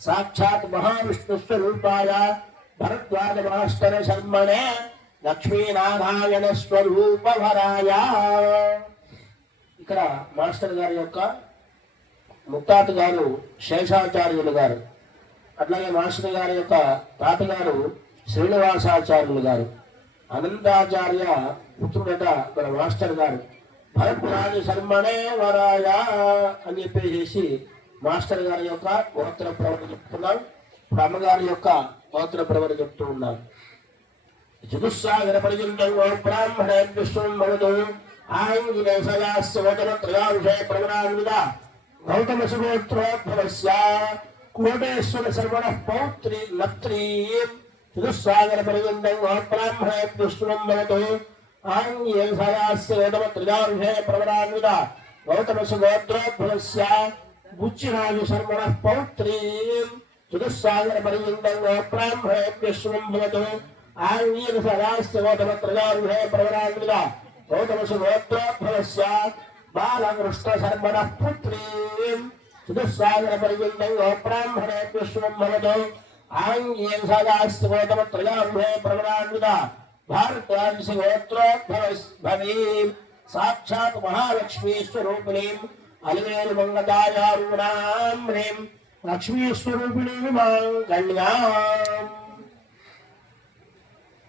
సాక్షాత్ మహావిష్ణుస్వరూపాయ భరద్వాజ మాస్టర్ శర్మణే లక్ష్మీనారాయణ స్వరూపవరాయ. ఇక్కడ మాస్టర్ గారి యొక్క ముత్తాత గారు శేషాచార్యులు గారు, అట్లాగే మాస్టర్ గారి యొక్క తాతగారు శ్రీనివాసాచార్యులు గారు, అనంతాచార్య పుత్రుడట మన మాస్టర్ గారు. భరద్వాజ శర్మణే వరాయ అని చెప్పేసి మాస్టర్ గారి యొక్క గోత్ర ప్రవర చెప్తున్నాం. ఇప్పుడు అమ్మగారి యొక్క గోత్ర ప్రవర చెప్తూ ఉన్నాం. చతుస్సాగర పర్యంతం బ్రాహ్మణేభ్యః శుభమవదో ఆంగిరసయాస్యవదనత్రయావిషయ ప్రవరాన్విదా గౌతమ సుగోత్రోద్భవస్య కోటేశ్వర శర్మణః పౌత్రీ నత్రీం చతుస్సాగర పర్యంతం బ్రాహ్మణేభ్యః శుభమవదో ఆంగిరసయాస్యవదనత్రయావిషయ ప్రవరాన్విదా గౌతమ సుగోత్రోద్భవస్య బుచ్చిరాజు శర్మణః పౌత్రీం చతుస్సాగర పర్యంతం బ్రాహ్మణేభ్యః శుభమవదో ఆంగీరసయాస్యవదనత్రయావిషయ ప్రవరాన్విదా గౌతమ సుగోత్రోద్భవస్య బాలకృష్ణ శర్మణ పుత్రీం సుధస్వాగర పరిగుణ్యం బ్రాహ్మణేభ్య శుభం భవతు ఆంగ్యేయ సదాస్తోతమ త్రయాభే ప్రవరాన్విత భారతాంశ గోత్రోద్భవీం సాక్షాత్ మహాలక్ష్మీ స్వరూపిణీం అలివేలు మంగళాయారుణాం హ్రీం లక్ష్మీ స్వరూపిణీం మాంగళ్యాం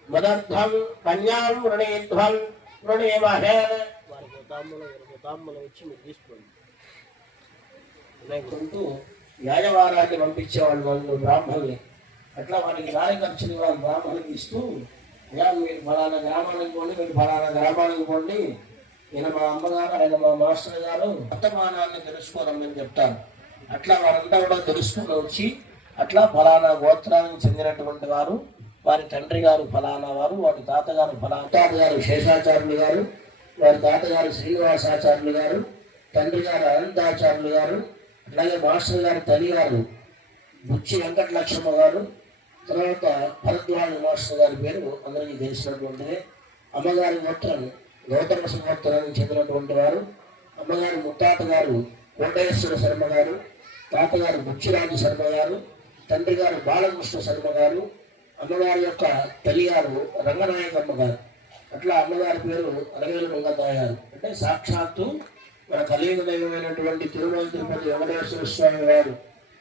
మదర్థం కన్యాం వృణీధ్వం వృణీమహే. వారికి తాంబూలం ఇచ్చి మీరు తీసుకోండి. వినాయకుంటూ యాజవారాన్ని పంపించేవాళ్ళు వాళ్ళు బ్రాహ్మణుల్ని. అట్లా వారికి రాని ఖర్చుని వాళ్ళు బ్రాహ్మణులకు ఇస్తూ మీరు ఫలానా గ్రామానికి పోండి, మీరు ఫలానా గ్రామానికి పోండి, ఈయన మా అమ్మగారు, ఆయన మా మాస్టర్ గారు వర్తమానాన్ని తెలుసుకోరమ్మని చెప్తారు. అట్లా వారంతా కూడా తెలుసుకుని వచ్చి అట్లా ఫలానా గోత్రానికి చెందినటువంటి వారు, వారి తండ్రి గారు ఫలానా వారు, వారి తాతగారు ఫలానా తాతగారు శేషాచార్యులు గారు, వారి తాతగారు శ్రీనివాసాచార్యులు గారు, తండ్రి గారు అనంతాచార్యులు గారు, అలాగే మాస్టర్ గారి తల్లి గారు బుచ్చి వెంకటలక్ష్మ గారు, తర్వాత భరద్వాజ మాస్టర్ గారి పేరు అందరికీ తెలిసినటువంటిదే. అమ్మగారి గోత్రం గౌతమ సంవత్సరానికి చెందినటువంటి వారు. అమ్మగారి ముత్తాత గారు కోటేశ్వర శర్మ గారు, తాతగారు బుచ్చిరాజు శర్మ గారు, తండ్రి గారు బాలకృష్ణ శర్మ గారు, అమ్మగారి యొక్క తల్లి గారు రంగనాయకమ్మ గారు. అట్లా అమ్మగారి పేరు అలవేలు మంగతాయారు. అంటే సాక్షాత్తు మన కలియుగ దైవమైనటువంటి తిరుమల తిరుపతి వెంకటేశ్వర స్వామి వారు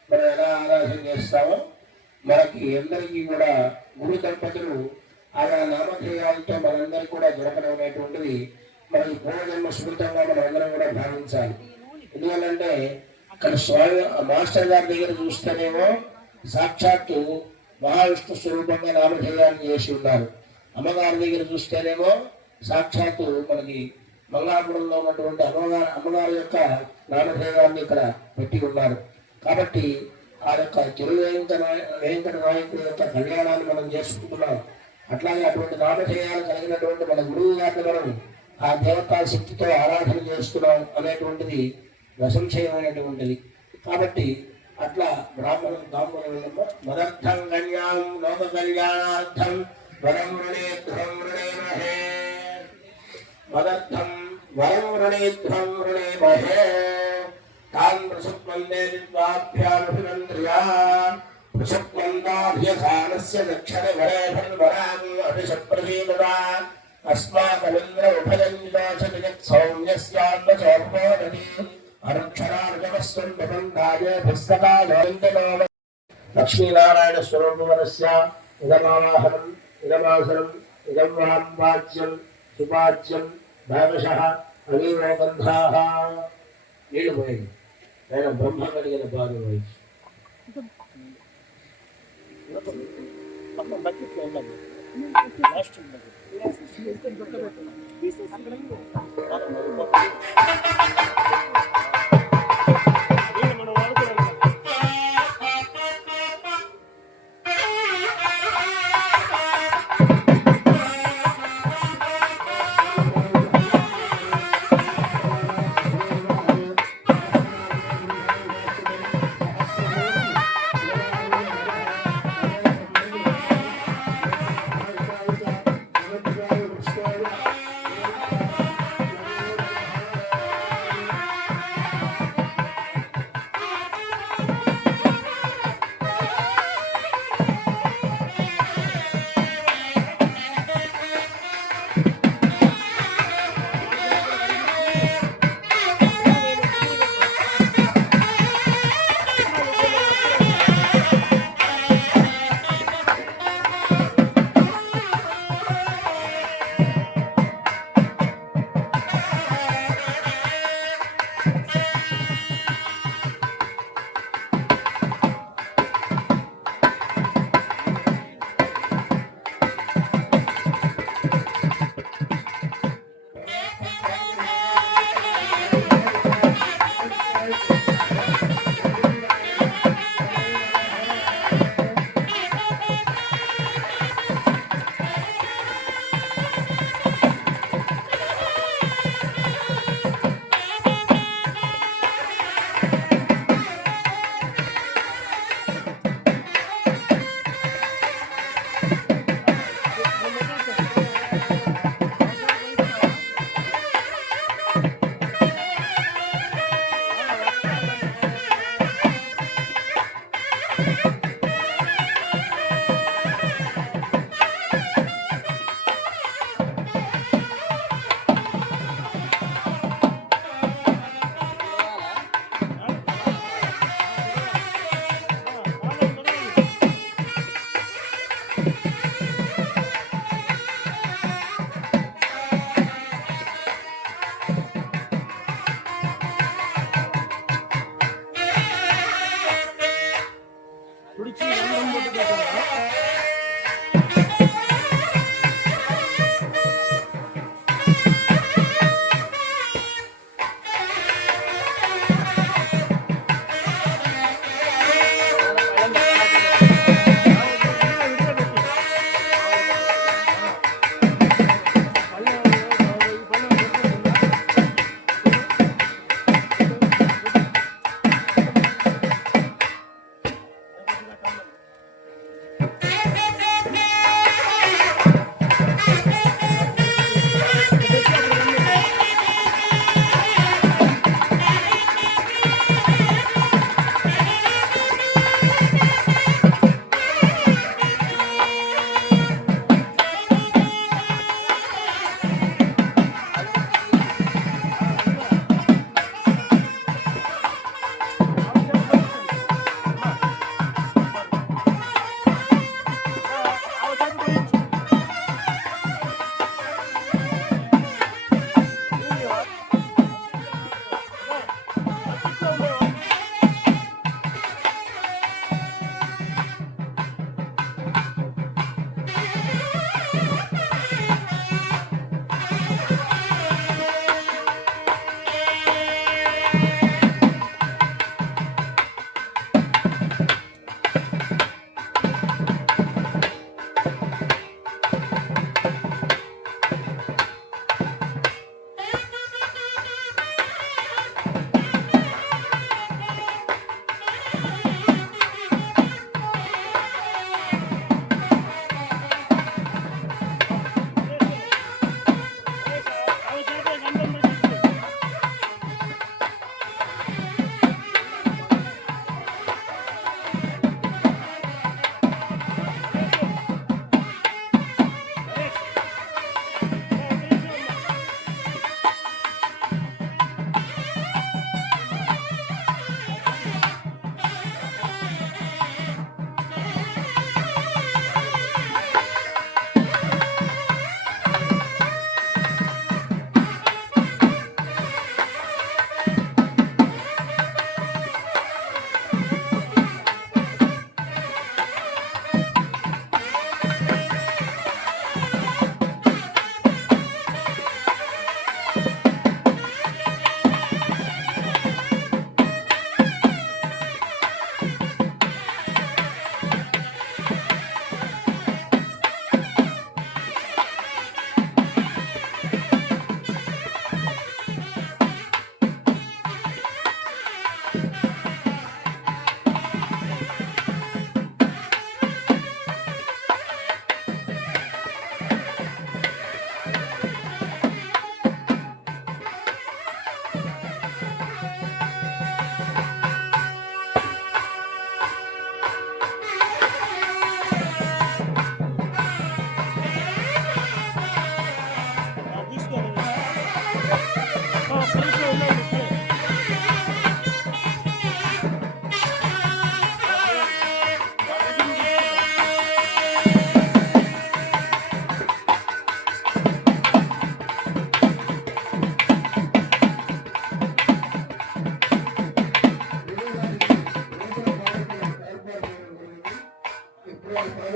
మనం ఎలా ఆరాధన చేస్తామో మనకి అందరికీ కూడా గురు దంపతులు ఆయా నామధేయాలతో మనందరికీ కూడా దొరకడం అనేటువంటిది మనకి పూర్వజన్మ స్మృతంగా మనం అందరం కూడా భావించాలి. ఎందువల్లంటే అక్కడ స్వామి మాస్టర్ గారి దగ్గర చూస్తేనేమో సాక్షాత్తు మహావిష్ణు స్వరూపంగా నామధేయాన్ని చేసి ఉన్నారు. అమ్మగారి దగ్గర చూస్తేనేమో సాక్షాత్తు మనకి మంగాపురంలో ఉన్నటువంటి అమ్మగారి యొక్క నామధేయాన్ని ఇక్కడ పెట్టి ఉన్నారు. కాబట్టి ఆ యొక్క వెంకట నాయకుడి యొక్క కళ్యాణాన్ని మనం చేసుకుంటున్నాం. అట్లాగే అటువంటి నామధేయాలు కలిగినటువంటి మన గురువు గారిని మనం ఆ దేవతా శక్తితో ఆరాధన చేస్తున్నాం అనేటువంటిది ప్రశంసనీయమైనటువంటిది. కాబట్టి అట్లా బ్రాహ్మణం దాంబోళమ్మ మదర్థం కన్యాం లోక కళ్యాణార్థం వరం వృణేధ్వం వృణేమహే. మదర్థం వరం వృణేధ్వం వృణేమహే. తాన్ ప్రసుప్వందే విద్వాభ్యామభినంద్రియా ప్రసుప్వందాభ్యసానస్య దక్షిణ వరేభర్వరాం అభిషప్రదీమదా అస్మాకమింద్ర ఉభయంజిదాచ జగత్సౌమ్యస్యాత్మచోర్మోదీ లక్ష్మీనారాయణ స్వరూపమనస్య ఇదమావాహనం ఇదమాసనం ఇదం వాజ్యం సుపాజ్యం భాగశః అలీవగంధాః. నీళ్ళు పోయి ఆయన బ్రహ్మ కలిగిన బాధ పోయి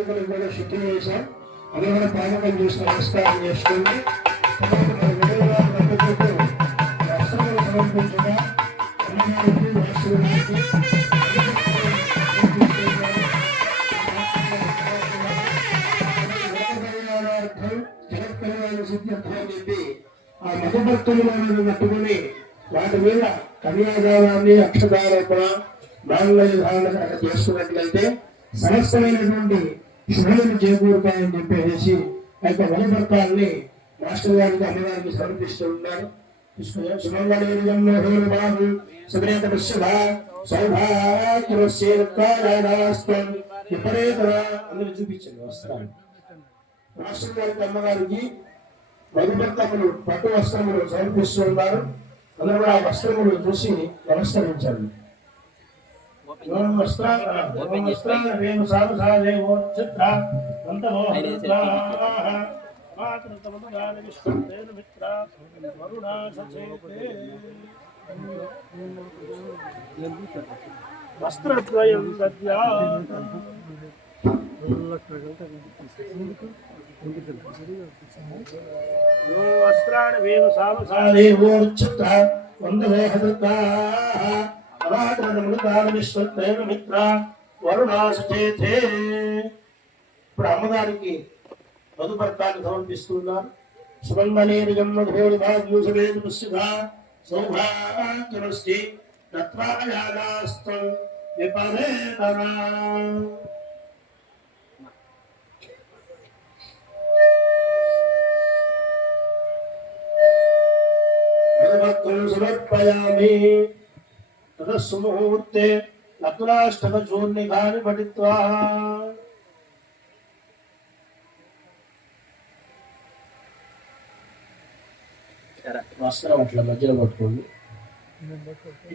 వేదికలు కూడా శుద్ధి చేశాం. అది కూడా పానకం చేసి నమస్కారం చేసుకోండి. వస్త్రములు సమర్పించగా అమ్మగారికి వాసుగారికి చెప్పి ఆ మధుభక్తులను కట్టుకుని వాటి మీద కన్యాదానాన్ని అక్షదారోపణ మాంగళ్య ధారణ చేసుకున్నట్లయితే సమస్తమైనటువంటి శుభ్రతను చేకూరుతాయని చెప్పేసి ఆ యొక్క మధుభక్తాన్ని మాస్టర్ గారికి అమ్మగారికి సమర్పిస్తూ ఉన్నారు. అందరూ చూపించండి వస్త్రాలు. మాస్టర్ గారికి అమ్మగారికి మధుభక్తములు పట్టు వస్త్రములు సమర్పిస్తూ ఉన్నారు. అందరూ కూడా ఆ వస్త్రములు చూసి నమస్కరించండి. వస్త్రద్వయం వస్త్రాన్ని వేణు సామసాలే ఓర్చిత్ర వందనే హృదా మిత్ర వరుణాసచేతే. ఇప్పుడు అమ్మగారికి మధుపర్కాన్ని సమర్పిస్తున్నారు. సుమంగళేరియం మధురేణ భాగ్యూసలేన పుష్యగా సౌభాగ్యమస్తి తత్రాయానాస్తం విపరేతరా. సమర్పయామి. తదస్సుముహూర్తే లగ్నాష్టకచూర్ణికాని పఠిత్వా వస్త్రం అట్లా మధ్యలో పట్టుకోండి.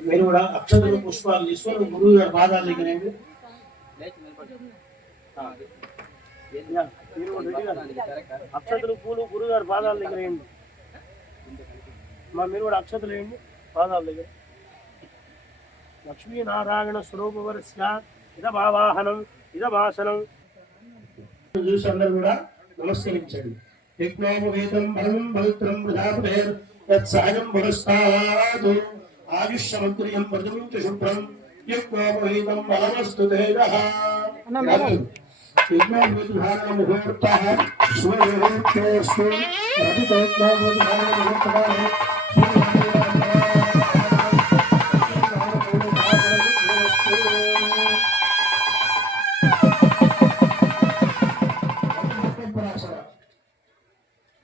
మీరు కూడా అక్షతలు పుష్పాలు తీసుకొని గురువు గారి పాదాల దగ్గర అక్షతలు పూలు గురువు గారి పాదాల దగ్గర వేయండి. మీరు కూడా అక్షతలు వేయండి పాదాల దగ్గర. లక్ష్మీనారాయణ స్వరూపవరస్య ఇదమావాహనం ఇదమాసనం చూసి అందరూ కూడా నమస్కరించండి. యజ్ఞోపవేదం బలం పవిత్రం ప్రజాపతేర్ యత్సాయం పురస్తాదు ఆయుష్యమంత్రియం ప్రజముంచ శుభ్రం యజ్ఞోపవేదం బలమస్తు తేజః. యజ్ఞోపవేదధారణ ముహూర్తః శుభముహూర్తేస్తు రవితోజ్ఞోపవేదధారణ ముహూర్తః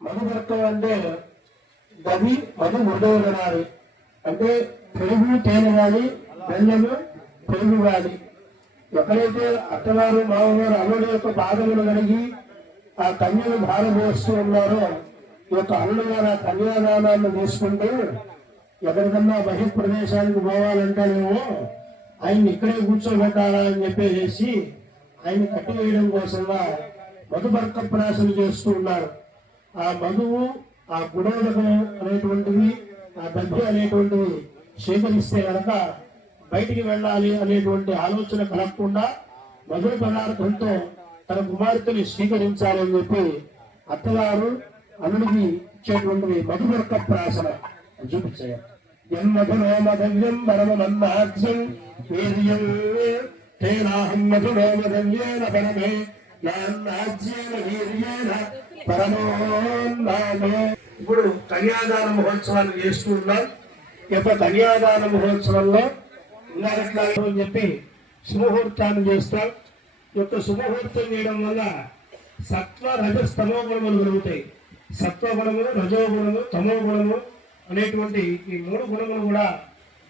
మధువర్తం అంటే గది మధు మృదవనాలి అంటే పెరుగు తేనె కానీ బెల్లము పెరుగు కానీ. ఎక్కడైతే అత్తగారు మామగారు అల్లుడి యొక్క బాధలను కలిగి ఆ కన్యను భారపోస్తూ ఉన్నారో ఈ యొక్క అల్లుడు గారు ఆ కన్యాదానాన్ని తీసుకుంటూ ఎక్కడికన్నా బహిర్ప్రదేశానికి పోవాలంటేనేమో ఆయన్ని ఇక్కడే కూర్చోబెట్టాలా అని చెప్పేసి ఆయన్ని కట్టివేయడం కోసంగా మధుబర్క ప్రాసన చేస్తూ ఉన్నారు. ఆ మధువు ఆ గుణోదకం అనేటువంటివి ఆ దగ్ధి అనేటువంటివి స్వీకరిస్తే కనుక బయటికి వెళ్ళాలి అనేటువంటి ఆలోచన కలగకుండా మధుర పదార్థంతో తన కుమార్తెని స్వీకరించాలని చెప్పి అత్తగారు అల్లుడికి ఇచ్చేటువంటివి మధుబర్క ప్రాసన చూపించారు. మధునోమధవ్యం పరమన్నాజ్యం వీర్యం తేనాహం మధునోమధవ్యేన పరమే నాజ్యేన వీర్యేన పరమోన్నామే. ఇప్పుడు కన్యాదాన మహోత్సవాన్ని చేస్తూ ఉన్నాం. ఈ యొక్క కన్యాదాన మహోత్సవంలో ఇందాకట్లా అని చెప్పి శుభముహూర్తాన్ని చేస్తాం. ఈ యొక్క శుభముహూర్తం చేయడం వల్ల సత్వ రజస్తమో గుణములు కలుగుతాయి. సత్వగుణము రజోగుణము తమో గుణము అనేటువంటి ఈ మూడు గుణములు కూడా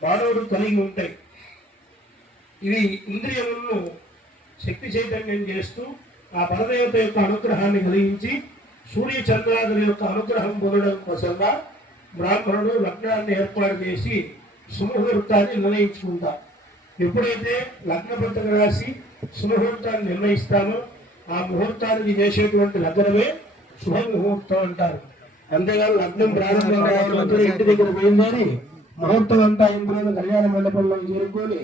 మానవుడు కలిగి ఉంటాయి. ఇవి ఇంద్రియములను శక్తి చైతన్యం చేస్తూ ఆ పరదేవత యొక్క అనుగ్రహాన్ని కలిగించి సూర్య చంద్రాదుల యొక్క అనుగ్రహం పొందడం కోసంగా బ్రాహ్మణుడు లగ్నాన్ని ఏర్పాటు చేసి సుముహూర్తాన్ని నిర్ణయించుకుంటారు. ఎప్పుడైతే లగ్న పత్రిక రాసి సుముహూర్తాన్ని నిర్ణయిస్తామో ఆ ముహూర్తానికి చేసేటువంటి లగ్నమే శుభముహూర్తం అంటారు. అంతేగాని లగ్నం ప్రారంభం కావాలంటే ఇంటి దగ్గర పోయిందని ముహూర్తం అంతా ఇంట్లో కళ్యాణ మండపంలో చేరుకొని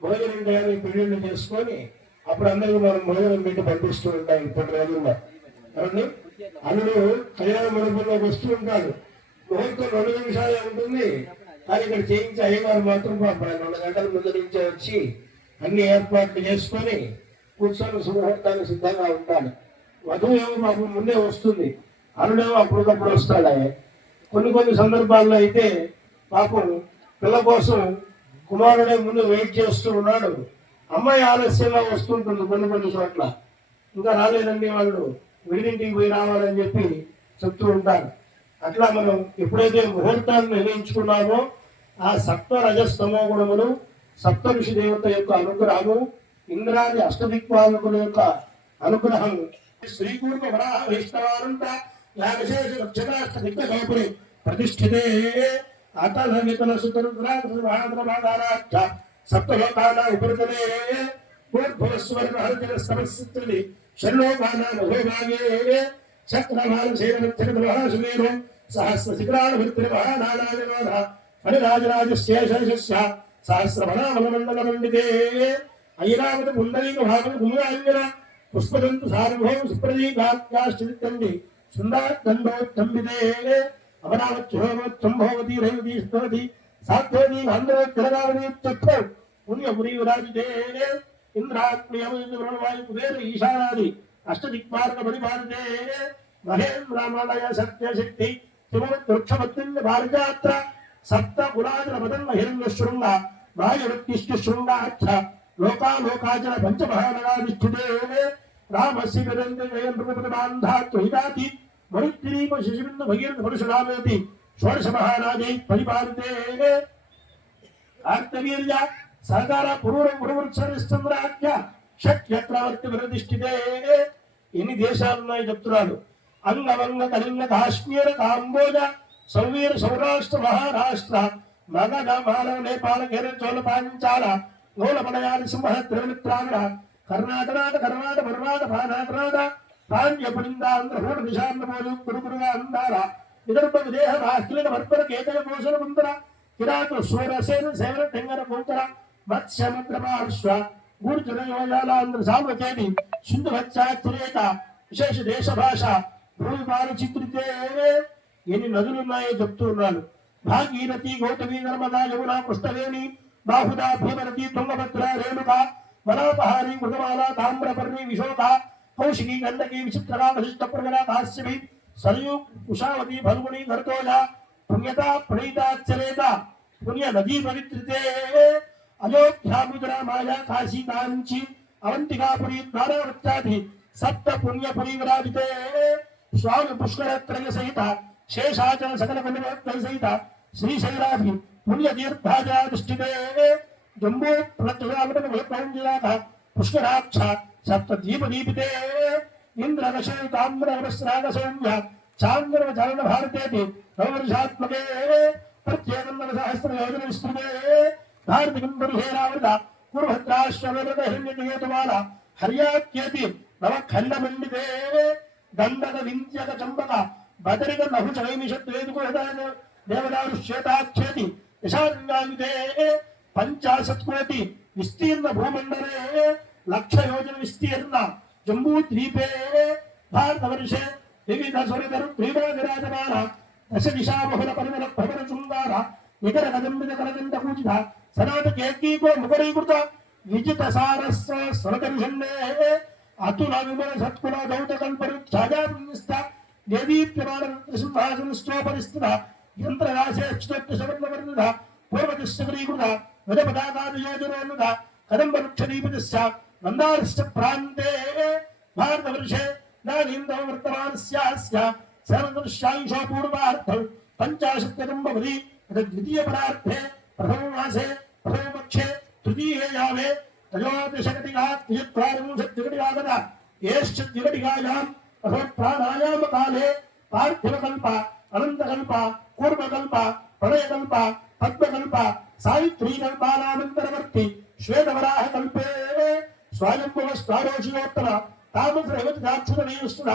భోజనం చేయాలి, పెళ్లిళ్ళు చేసుకొని అప్పుడు అందరికీ మనం భోజనం పెట్టి పంపిస్తూ ఉంటాం ఇప్పటి రోజుల్లో. కాబట్టి అల్లుడు కళ్యాణ మండపంలోకి వస్తూ ఉంటాడు. ముహూర్తం 2 నిమిషాలే ఉంటుంది, కానీ ఇక్కడ చేయించి అయ్యగారు మాత్రం 2 గంటల ముందు నుంచే వచ్చి అన్ని ఏర్పాట్లు చేసుకొని కూర్చొని శుభముహూర్తానికి సిద్ధంగా ఉంటాడు. వధువు ఏమో మాకు ముందే వస్తుంది, అల్లుడేమో అప్పటికప్పుడు వస్తాడు. కొన్ని సందర్భాల్లో అయితే పాపం పిల్ల కోసం కుమారుడే ముందు వెయిట్ చేస్తూ ఉన్నాడు, అమ్మాయి ఆలస్యంగా వస్తుంటుంది కొన్ని చోట్ల. ఇంకా రాలేదండి వాళ్ళు, వీడింటికి పోయి రావాలని చెప్పి చెప్తూ ఉంటారు. అట్లా మనం ఎప్పుడైతే ముహూర్తాన్ని నిర్ణయించుకున్నామో ఆ సప్త రజస్తమో గుణములు, సప్త ఋషి దేవత యొక్క అనుగ్రహము, ఇంద్రాది అష్టదిక్పాలకుల యొక్క అనుగ్రహం, శ్రీకూర్మ వరాహ వైష్ణవానంత యాగశేష రక్షకాష్ట దిగ్గజాపురి ప్రతిష్ఠితే అతల వితల సుతరుద్రాక్ష సప్తలోకాల ఉపరితలే పూర్భువస్వర్ణ హరిజన సమస్యతి షణ్లోకాల మహోభాగే చక్రమాల సేవనక్షరమహాసుమేరు సహస్ర శిఖరాల భృత్రిమహానానావినోద ఫణిరాజరాజస్యేషస్య సహస్రమణామలమండల మండితే ఐరావత పుండరీక భాగం గుమ్రాంజన పుష్పదంతు సార్వభౌమ సుప్రదీకాశ్చిత్తండి సుందాదండోత్తంబితే అమరావచ్చోమోత్సంభవతి రైవతి స్తోతి సాత్వతి ఆంధ్రోత్తరగావతి చక్ర పుణ్యపురీ విరాజితే ఇంద్రాగ్నియమవాయు కుబేర ఈశానాది అష్టదిక్మార్గ పరిపాలితే మహేంద్రామాలయ సత్యశక్తి త్రిమవృక్షమత్యుంజ భారజాత్ర సప్త గుణాజన మదన్ హిరణ్య శృంగ వాయువృత్తిష్ట శృంగాక్ష లోకాలోకాచర పంచమహానగాధిష్ఠితే రామస్య విరంజ జయం బాంధాత్వహితాతి మరుత్తిరీప శిశుబిందు భగీరథ పరశురామేతి షోడశ మహారాజై పరిపాలితే ఆర్తవీర్య సహకార పురవృక్షరిశ్చంద్రాఖ్య షట్చక్రవర్తి ప్రతిష్ఠితే. ఎన్ని దేశాలున్నాయి చెప్తున్నాడు. అంగవంగ కళింగ కాశ్మీర కాంబోజ సౌవీర సౌరాష్ట్ర మహారాష్ట్ర మగధ మానవ నేపాళ కేరళ చోళ పాంచాల గోళ మలయాళ సింహ త్రిమిత్రాంధ్ర కర్ణాటనాట కర్ణాట పర్వాట పానాటనాట పాండ్య పులిందాంధ్ర హూడ దిశాంధ్రమోజు గురుగురుగా అందాల విదర్భ విదేహ రాష్ట్రీయ వర్పర కేతయ కోశల ముందర కిరాత సూరసేన సేవన తెంగర కుంకర మత్స్యముద్రమాశ్వ గూర్జన యోజాలాంధ్ర సామకేటి సింధు వచ్చాచరేత విశేష దేశ భాష భూమిపాల చిత్రితే. ఎన్ని నదులున్నాయో చెప్తూ ఉన్నాను. భాగీరథి గౌతమి నర్మదా యమున కృష్ణవేణి బాహుదా భీమరథి తుంగభద్ర రేణుక మలాపహారి మృగమాల తామ్రపర్ణి విశోక కౌశికి గండకి విచిత్రగా వశిష్ట ప్రగల కాశ్యమి సరయు ఉషావతి ఫల్గుణి గర్తోజ పుణ్యత ప్రణీతాచరేత పుణ్య నదీ పవిత్రితే. అయోధ్యాముద్ర మాయా కాశీ కాంచి అవంతికాపురి ద్వారావత్యాది సప్త పుణ్యపురి విరాజితే. స్వామి పుష్కరత్రయ సహిత శేషాచల సకల పుణ్యత్రయ సహిత శ్రీశైలాభి పుణ్యతీర్థాజాధిష్ఠితే. జంబూ ప్రత్యయామృత పుష్కరాక్ష సప్త దీపదీపితే. ఇంద్రదశైతామ్రవస్రాగ సౌమ్య చాంద్రవ చరణ భారతేతి నవవర్షాత్మకే ప్రత్యేకందన సహస్ర యోజన విస్తృతే. భారతి కుంభరుహేరావృత పూర్వభద్రాశ్వవేద హిరణ్యకేతుమాల హర్యాఖ్యేతి నవ ఖండ మండితే. దండక వింధ్యక చంబక బదరిక నహుష నైమిషద్వేదుకోహ దేవదారుశ్వేతాఖ్యేతి యశాంగాయుతే. 50 కోటి విస్తీర్ణ భూమండలే లక్ష యోజన విస్తీర్ణ జంబూ ద్వీపే భారతవర్షే వివిధ స్వరధరు త్రిభువ విరాజమాన దశ దిశా బహుళ పరిమళ ప్రబల శృంగార ఇతర కదంబిత కలదండ పూజిత సనాతకేకీకో ముఖరీకృత విజిత సారస్వ స్వరదర్శన్నే అతుల విమల సత్కుల దౌత కల్పరు ఛాయాపుణ్యస్థ దేదీప్యమాన సింహాసన స్తోపరిస్థిత యంత్రరాశేక్షోక్తి సవర్ణవర్ణిత పూర్వదిశ్చకరీకృత విధపదాకాదియోజనోన్నత కదంబవృక్షదీపతిశ్చ మందారశ్చ ప్రాంతే భారతవర్షే నానీంద్ర వర్తమానస్యాస్య శరదృశ్యాయుషో పూర్వార్థం 50 కదంబవది ద్వితీయ పరార్థే ప్రథమ మాసే ప్రథమ పక్షే తృతీయే యావే త్రయోదశకటిగా 43 ఏశ్చిగటికాయాం అథో ప్రాణాయామ కాలే పార్థివకల్ప అనంతకల్ప కూర్మకల్ప ప్రళయకల్ప పద్మకల్ప సావిత్రీకల్పానానంతరవర్తి శ్వేతవరాహ కల్పే స్వయంభవ స్వారోషియోత్తర తామసరవతిదాక్షుతనీయుస్తుడ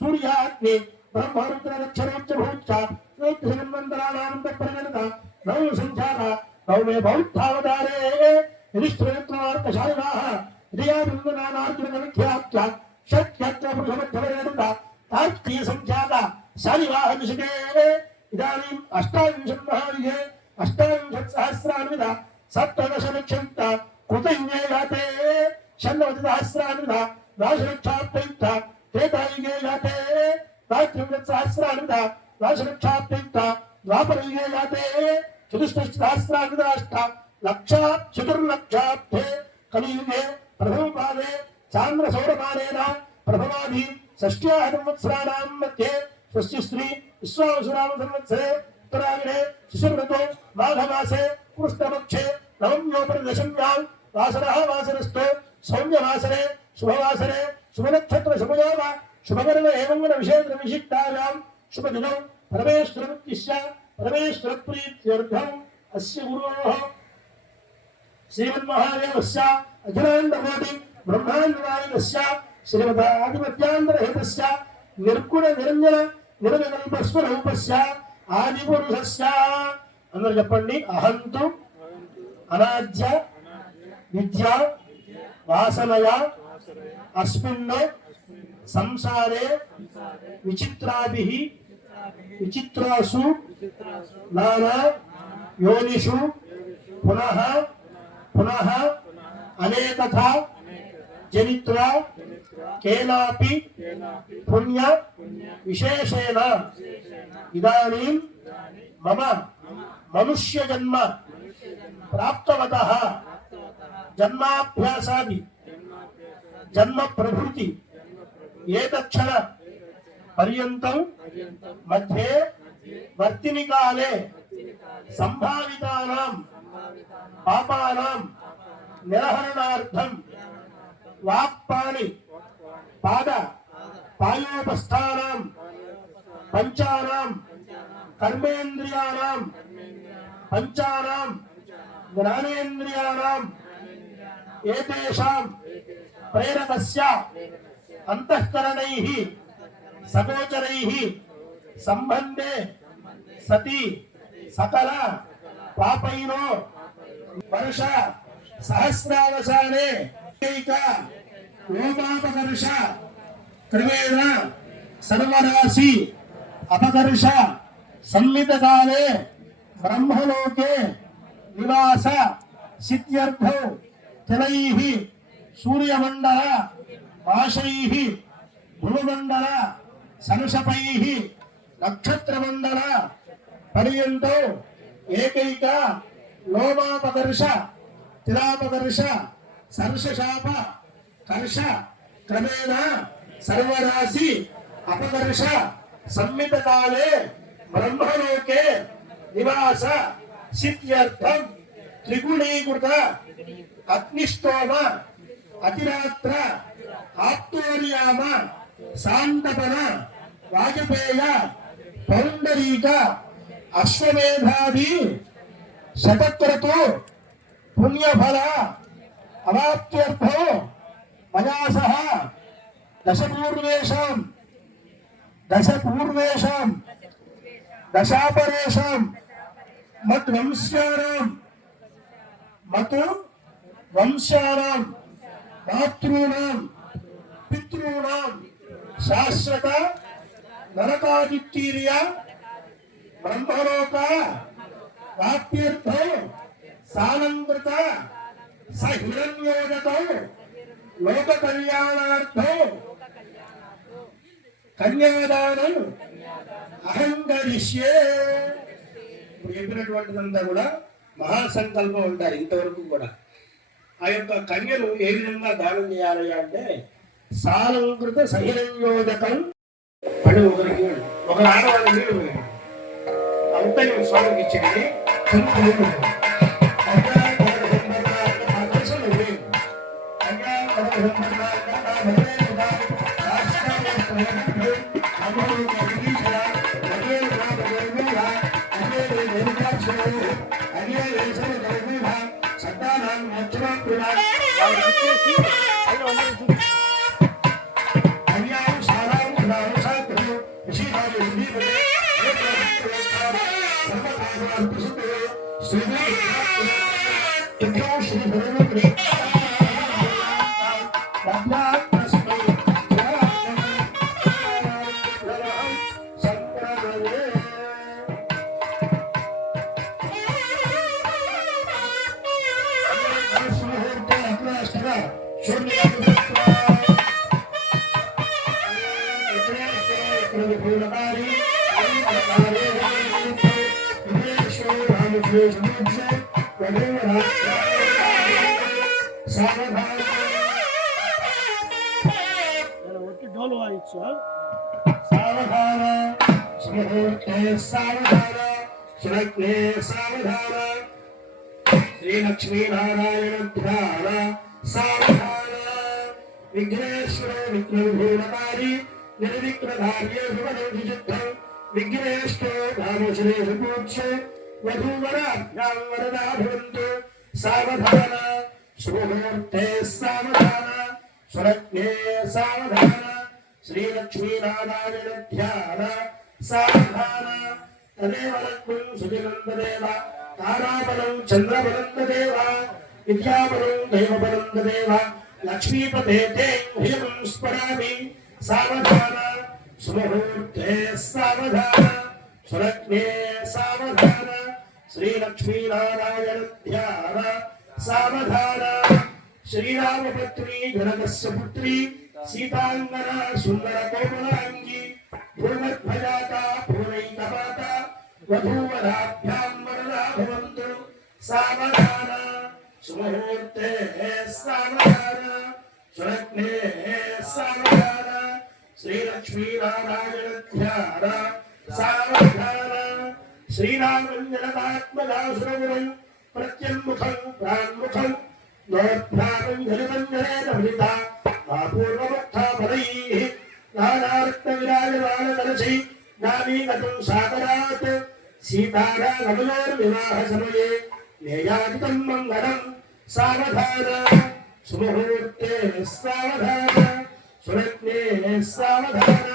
సూర్యాగ్ని బ్రహ్మరుద్రక్షరోచ్చభూచ్చ శ్రీమంతరానంద పరిగణిత నవ సంఖ్యాక నవమే బౌద్ధావతారే యధిష్ఠిరత్వార్థశాలినాః విద్యాభిందనానార్జునవిఖ్యాత్య షట్యత్రపురుషమధ్యమరేణ తార్క్య సంఖ్యాత శాలివాహనిషికే ఇదానీం అష్టావింశత్ మహావిజే అష్టావింశత్ సహస్రాన్విత సప్తదశలక్షయుక్త కృతయుగే జాతే షణ్ణవతి సహస్రాన్విత దాశలక్షాప్తయుక్త త్రేతాయుగే జాతే తాత్రింశత్ సహస్రాన్విత దాశలక్షాప్తయుక్త ద్వాపరయుగే జాతే చతుష్టష్ట సహస్రాన్విత అష్ట లక్షా చతుర్లక్షాబ్ధే కలియుగే ప్రథమపాదే చాంద్రసౌరపాదేన ప్రథమాది షష్ట్యాహ సంవత్సరాణాం మధ్యే స్వస్య శ్రీ విశ్వావసునామ సంవత్సరే ఉత్తరాయణే శిశుర్ఋతో మాఘమాసే కృష్ణపక్షే నవమ్యోపరి దశమ్యాం వాసరః వాసరస్థో సౌమ్యవాసరే శుభవాసరే శుభనక్షత్ర శుభయోగ శుభకర్మ ఏమంగళ విశేష విశిష్టాయాం శుభదినం పరమేశ్వరముద్దిశ్య పరమేశ్వరప్రీత్యర్థం అస్య గురోః శ్రీమన్మహాదేవస్య అఖిలాండకోటి బ్రహ్మాండనాయకస్య శ్రీమదాధిపత్యాంతరహితస్య నిర్గుణ నిరంజన నిరవికల్ప స్వరూపస్య ఆదిపురుషస్య అందరూ చెప్పండి. అహంతు అనాద్య విద్యా వాసనయ అస్మిన్ సంసారే విచిత్రాభిః విచిత్రాసు నానా యోనిషు పునః పునః అనేకథా జనిత్ర కేనాపి పుణ్య విశేషేణ ఇదానీం మమ మనుష్య జన్మ ప్రాప్తవతః జన్మాభ్యాసాది జన్మ ప్రభృతి ఏతక్షణ పర్యంతం మధ్యే వర్తిని కాలే సంభావితానాం పాపానాం నిరహరణార్థం వాక్పాణి పాద పాయోపస్థానాం పంచానాం కర్మేంద్రియానాం పంచానాం జ్ఞానేంద్రియానాం ఏతేషాం ప్రేరకస్య అంతఃకరణైః సగోచరైః సంబంధే సతి సకల పాపైనో వర్ష సహస్రావసానే ఏక లోపాపకర్ష క్రమేణ సర్వరాశి అపకర్ష సంమితకాలే బ్రహ్మలోకే నివాస సిద్ధ్యర్థో తిలైః సూర్యమండల పాశైః ధ్రువమండల సనుషపైః నక్షత్రమండల పర్యంతో ఏకైక లోమాపకర్ష తిలాపకర్ష సర్షశాప కర్ష క్రమేణ సర్వరాశి అపకర్ష సంమితకాలే బ్రహ్మలోకే నివాస సిద్ధ్యర్థం త్రిగుణీకృత అగ్నిష్టోమ అతిరాత్ర ఆప్తోర్యామ శాంతపన వాజపేయ పౌండరీక అశ్వమేధాది శతక్రతు పుణ్యఫల అవాప్త్యర్థో మయా సహ దశపూర్వేషాం దశాపరేషాం మత్ వంశానాం మాతృణాం పితॄణాం శాశ్వత నరకాదిత్యర్య బ్రహ్మలోక వాప్త్యర్థో సానంకృత సహిరణ్యోదతో లోక కళ్యాణార్థో కన్యాదానం అహంకరిష్యే. ఇప్పుడు చెప్పినటువంటిదంతా కూడా మహాసంకల్పం ఉంటారు. ఇంతవరకు కూడా ఆ యొక్క కన్యను ఏ విధంగా దానం చేయాలి అంటే సాలంకృత సహిరణ్యోదకం పడి ఒకరికి ఒక ఆడవాళ్ళ నీళ్ళు అంతని స్వామికి ఇచ్చింది. ढोल वाइच सावधान सुमुहूर्ते सावधान सुरत्ने सावधान श्री लक्ष्मी नारायण ध्यान सावधान विघ्नेश्वर विघ्नविघूनकारी निर्विघ्नधार्य शुभनिर्विजुद्धं विघ्नेश्वरो धामश्रेषु पूज्य वधूवराभ्यां वरदा भवन्तु सावधान सुमुहूर्ते सावधान सुरत्ने सावधान श्री लक्ष्मी नारायण ध्यान सावधान तदेव लक्ष्मीं सुजिनन्ददेव ताराबलं चन्द्रबलं देव विद्याबलं दैवबलं देव लक्ष्मीपते ते ह्रियं स्मरामि सावधान सुमुहूर्ते सावधान सुरत्ने सावधान श्री लक्ष्मी नारायण ध्यान सावधान श्रीरामपत्नी जनकस्य पुत्री सीतांगना सुंदर कोमलांगी पूर्णध्वजाता पूर्णैकमाता वधूवराभ्यां वरदा भवन्तु सावधान सुमुहूर्ते सावधान सुरत्ने सावधान श्री लक्ष्मी नारायण ध्यान सावधान श्रीरामञ्जनकात्मजा सुरगुरुं प्रत्यन्मुखं प्रान्मुखं नोद्भ्रातं जलमञ्जनेन भृता पूर्वमुत्थापदैः नानारत्नविराजमानतरसि नामीगतं सागरात् सीतारामयोर्विवाहसमये नेयादितं मङ्गलं सावधान सुमुहूर्ते सावधान सुरत्ने सावधान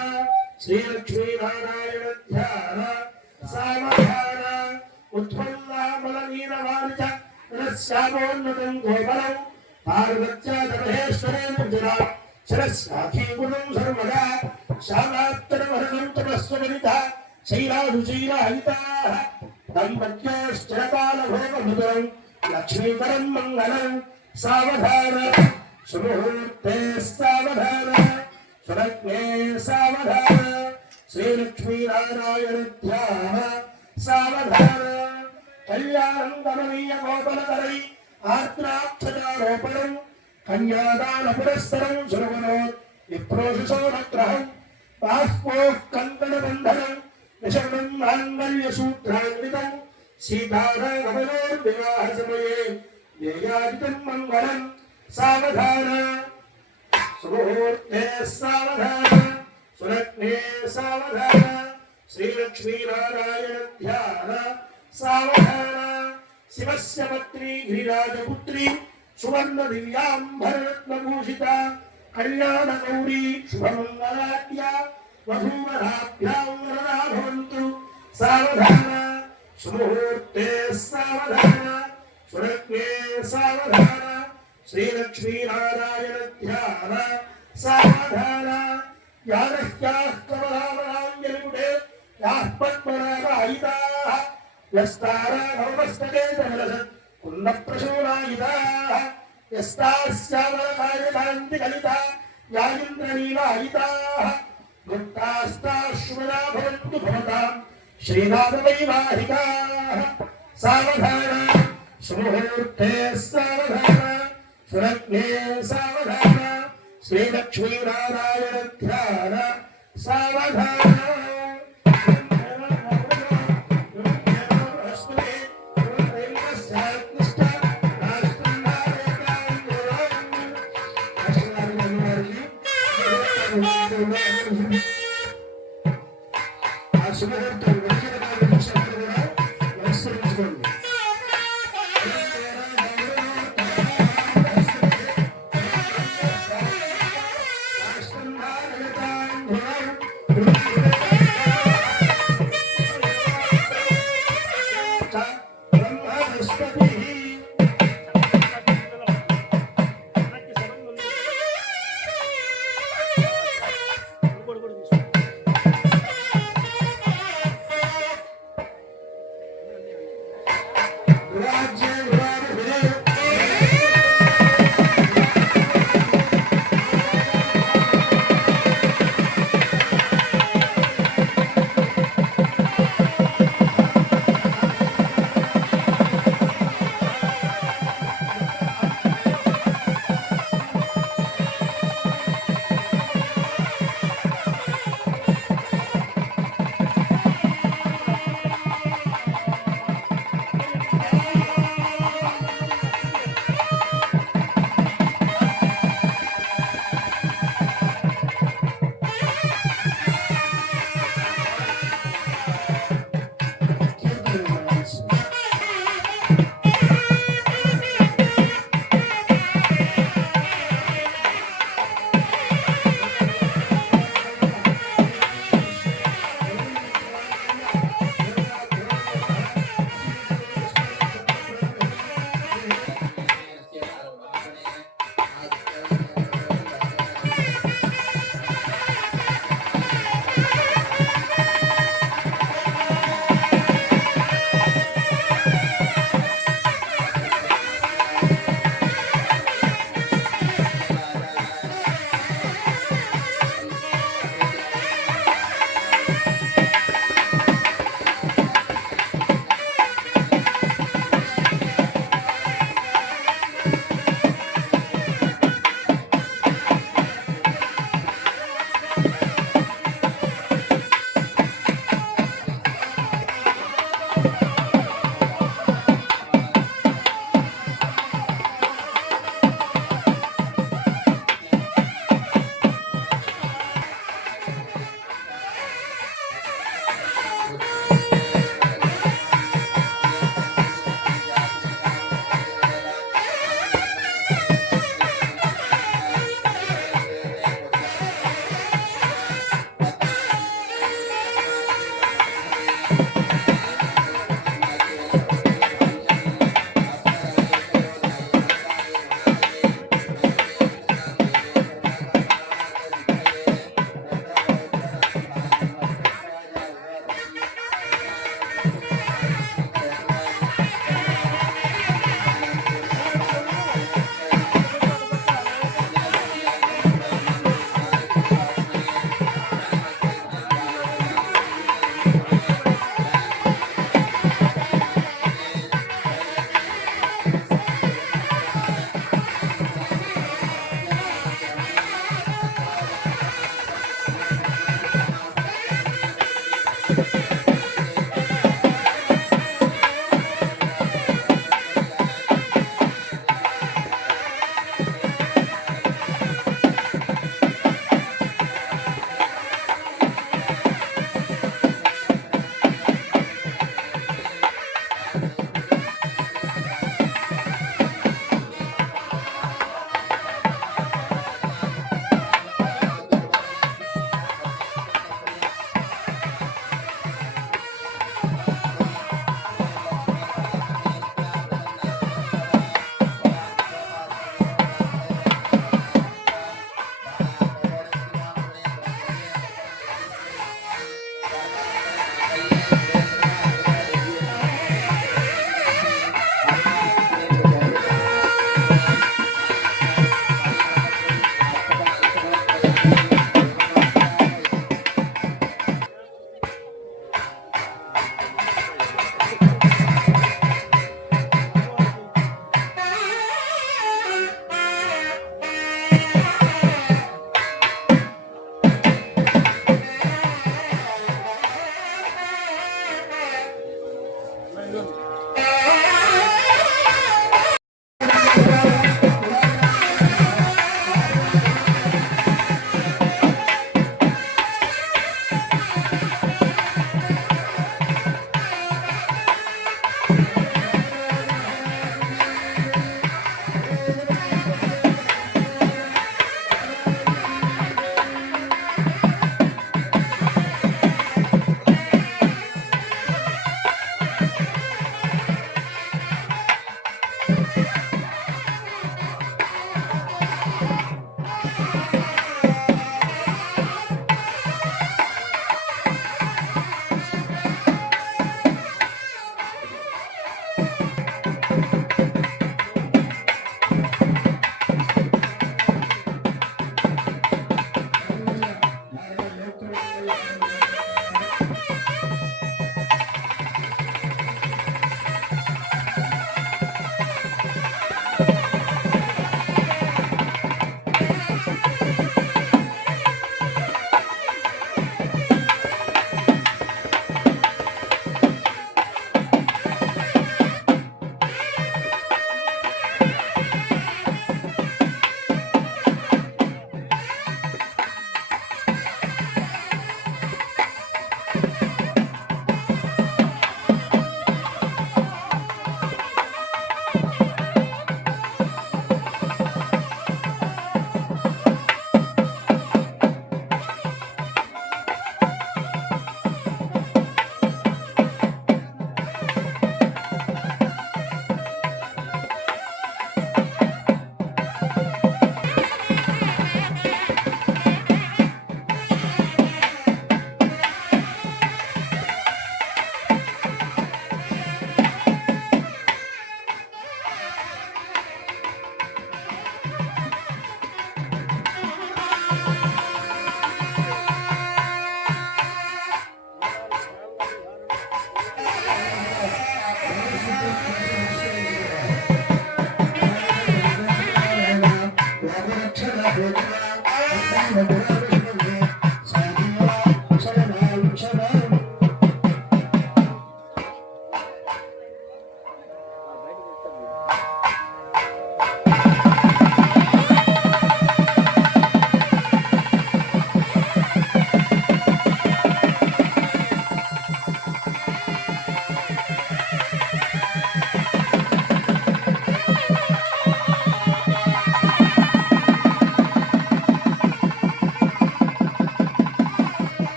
श्रीलक्ष्मीनारायण ध्यान सावधान उत्पन्नामलनीरवारिच रस्यामोन्नतं गोबलं पार्वत्यादमहेश्वरेण विजरा शरस्याखीकुलं सर्वदा श्यामात्तरमहनं तपस्वनिता शैलाधुशैलहरिताः दम्पत्योश्चरकालभोगमधुरं लक्ष्मीकरं मङ्गलं सावधान सुमुहूर्ते सावधान सुरत्ने सावधान श्रीलक्ष्मीनारायण ध्यान सावधान कल्याणं गमनीय गोपलकरै आर्द्राक्षदारोपणं कन्यादानपुरस्सरं सुरवनोत् विप्रोषसोनग्रहं बाह्वोः कङ्कणबन्धनं निशमनं माङ्गल्यसूत्रान्वितं सीतारामयोर्विवाहसमये नेयादितं मङ्गलं सावधान सुमुहूर्ते सावधान सुरत्ने सावधान श्रीलक्ष्मीनारायण ध्यान सावधान शिवस्य पत्नी गिरिराजपुत्री सुवर्ण दिव्याम्बररत्नभूषिता कल्याणगौरी शुभमङ्गलाद्या वधूवराभ्यां वरदा भवन्तु सावधान सुमुहूर्ते सावधान सुरत्ने सावधान श्रीलक्ष्मीनारायण ध्यान सावधान यानह्याः कमलावलाञ्जलिमुटे याः पद्मनाभायिताः यस्ताराघवमस्तके जलसत् कुन्दप्रशूलायिताः यस्तास्यामलकायकान्तिकलिता यागिन्द्रनीलायिताः गुप्तास्ताश्वना भवन्तु भवतां श्रीनाथवैवाहिकाः सावधान सुमुहूर्ते सावधान सुरत्ने सावधान श्रीलक्ष्मीनारायण ध्यान सावधान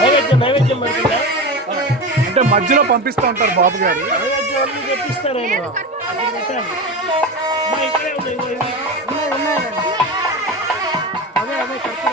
నైవేద్యం నైవేద్యం పడుతుందా? అంటే మధ్యలో పంపిస్తూ ఉంటారు బాబు గారు. నైవేద్యం అన్ని తెప్పిస్తారేమో. అక్కడ పెట్టాను. అమ్మా, ఇక్కడే ఉన్నాయి, ఇగో ఇవి. ఉన్నాయండి. అదే కరెక్ట్.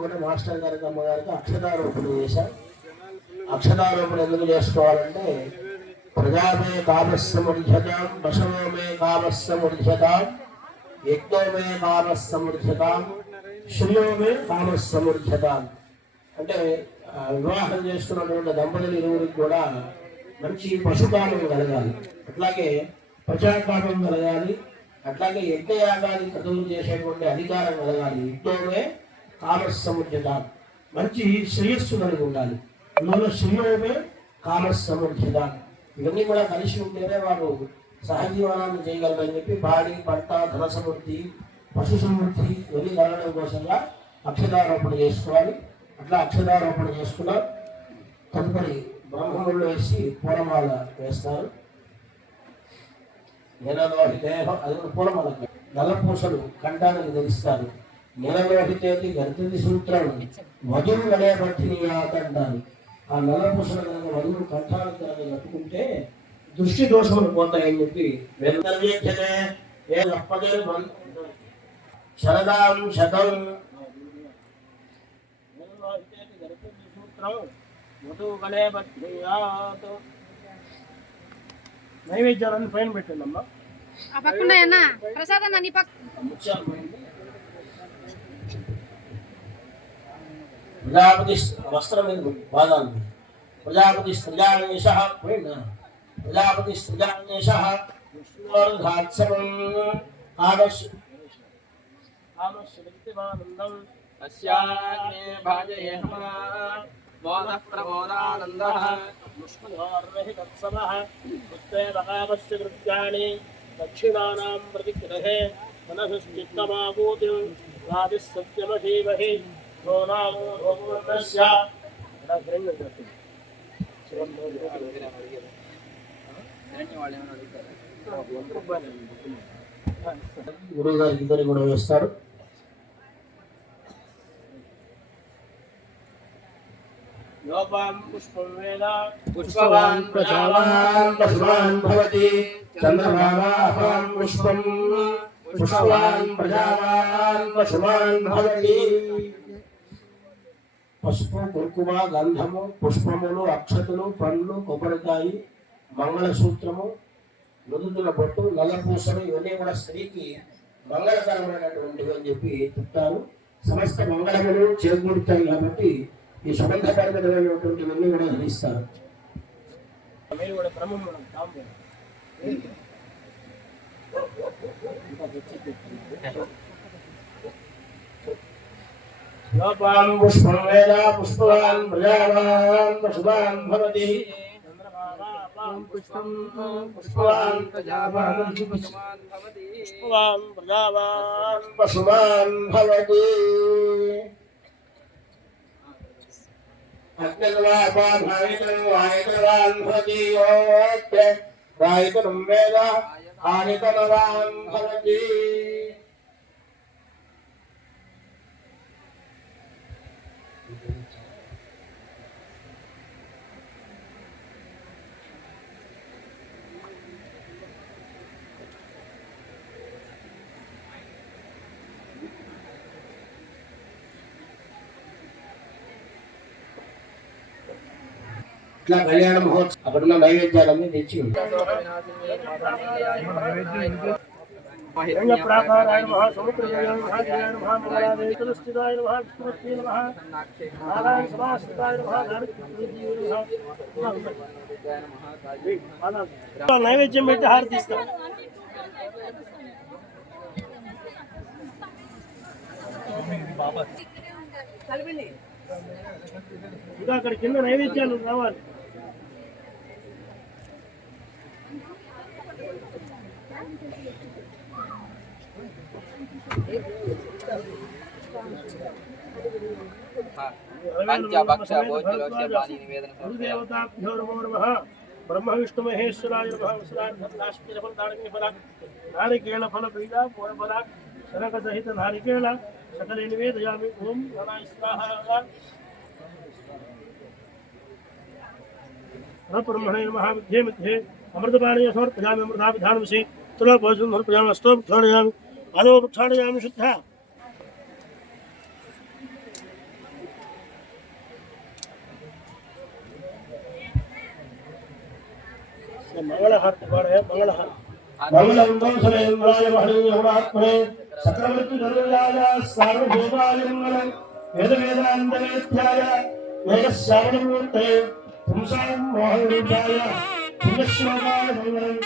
కూడా మాస్టర్ గారికి అమ్మగారికి అక్షరారోపణ చేశారు. అక్షరారోపణ ఎందుకు చేసుకోవాలంటే ప్రజామే కామస్సముర్ధ్యతాం, పశవమే కామస్సముర్ధ్యతాం, యజ్ఞోమే కామస్సముర్ధ్యతాం, శ్రీయోమే కామస్సముర్ధ్యతాం. అంటే వివాహం చేసుకున్నటువంటి దంపతులు ఇరువురికి కూడా మంచి పశుకామం కలగాలి, అట్లాగే ప్రజాకామం కలగాలి, అట్లాగే యజ్ఞయాగాది క్రతువులు చేసేటువంటి అధికారం కలగాలి. యజ్ఞోమే కామస్సముర్ధ్యతాం, మంచి శ్రేయస్సు కలిగి ఉండాలి. అందువల్ల శ్రీయోమే కామస్సముర్ధ్యతాం. ఇవన్నీ కూడా కలిసి ఉంటేనే వారు సహజీవనాన్ని చేయగలరని చెప్పి పాడి పంట ధన సమృద్ధి పశు సమృద్ధి ఇవన్నీ కలగడం కోసంగా అక్షరారోపణ చేసుకోవాలి. అట్లా అక్షరారోపణ చేసుకున్న తదుపరి బ్రహ్మముళ్ళు వేసి పూలమాల వేస్తారు. నెలలోహితే అది పూలమాల నల్లపూసలు కంఠానికి ధరిస్తారు. నెలలోహితేటి గర్భిణి సూత్రం వధువు వలే పట్టినీయాత అంటారు. ఆ నల్లపూసలు కనుక వధువు కంఠానికి కనుక కట్టుకుంటే దృష్టి దోషములు పోతాయని చెప్పి శరదాం శతం నైవేద్యాలన్నీ పైన పెట్టండి అమ్మా. ప్రజాపతి వస్త్రం బాధాలు ప్రజాపతి స్త్రజానేశ పోయినా ప్రజాపతి స్త్రజానేశ విష్ణుర్ఘాత్సవం ఆమస్యమానందం అస్యాగ్నే భాజయేహమ మోదః ప్రమోదానందః విష్ణుర్వహి తత్సవః పుత్రేదకామస్య కృత్యాని దక్షిణానాం ప్రతిగ్రహే మనఃశ్చిత్తమాభూతిం రాజः సత్యమధీమహి సోనామో భూర్ణస్య గురువు గారు ఇద్దరు కూడా వేస్తారు. పుష్పవాన్ ప్రజావాన్ పశువాన్ భవతి చంద్రమావాహం పుష్పం పుష్పవాన్ ప్రజావాన్ పశువాన్ భవతి. పసుపు, కుంకుమ, గంధము, పుష్పములు, అక్షతలు, పండ్లు, కొబ్బరికాయ, మంగళసూత్రము, నుదుటిన బొట్టు, నల్లపూసలు ఇవన్నీ కూడా స్త్రీకి మంగళకరమైనటువంటివి అని చెప్పి చెప్తారు. సమస్త మంగళములు చేకూరుతాయి కాబట్టి ఈ సుగంధపరిమితమైనటువంటివన్నీ కూడా ధరిస్తారు. యోపాం పుష్పం వేద పుష్పవాన్ ప్రజావాన్ పశువాన్ భవతి పుష్పవాన్ ప్రజావాన్ పశువాన్ భవతి. అగ్నిర్వాపాధాయితం వాయుతవాన్ భవతి వాయుతం వేద ఆనితనవాన్ భవతి. ఇట్లా కళ్యాణ మహోత్సవం అక్కడున్న నైవేద్యాలన్నీ తెచ్చి ప్రాకారాయ నమః సముద్రాయ నమః దివాయ నమః మంగళాయ తులసిదాయ నమః విష్ణుమూర్తి నమః నారాయణ సమాశ్రితాయ నమః నైవేద్యం పెట్టి హారతి ఇస్తాం. ఇంకా అక్కడ కింద నైవేద్యాలు రావాలి. బ్రహ్మ విష్ణు మహేశ్వరాయ నారికేళ ఫల బీజ పూర్వఫల శనక సహిత నారికేళ సకలే నివేదయామి. ఓం గణాయ స్వాహా. బ్రహ్మణే నమః. మధ్యే మధ్యే అమృతపానీయ సమర్పయామి. అమృతాభిధానమసి తులోపశం సమర్పయామి. అస్తో ప్రక్షాళయామి. అదో ప్రక్షాళయామి శుద్ధ. మంగళహారతి పాడే. మంగళహారతి. మంగళం వంశలేంద్రాయ మహనీయగుణాత్మనే సకలమృత్యుధనుర్యాయ సార్వభౌమాయ మంగళం. వేద వేదాంతవేద్యాయ వేదశ్రావణమూర్తే పుంసాం మోహనరూపాయ పుణ్యశ్లోకాయ మంగళం.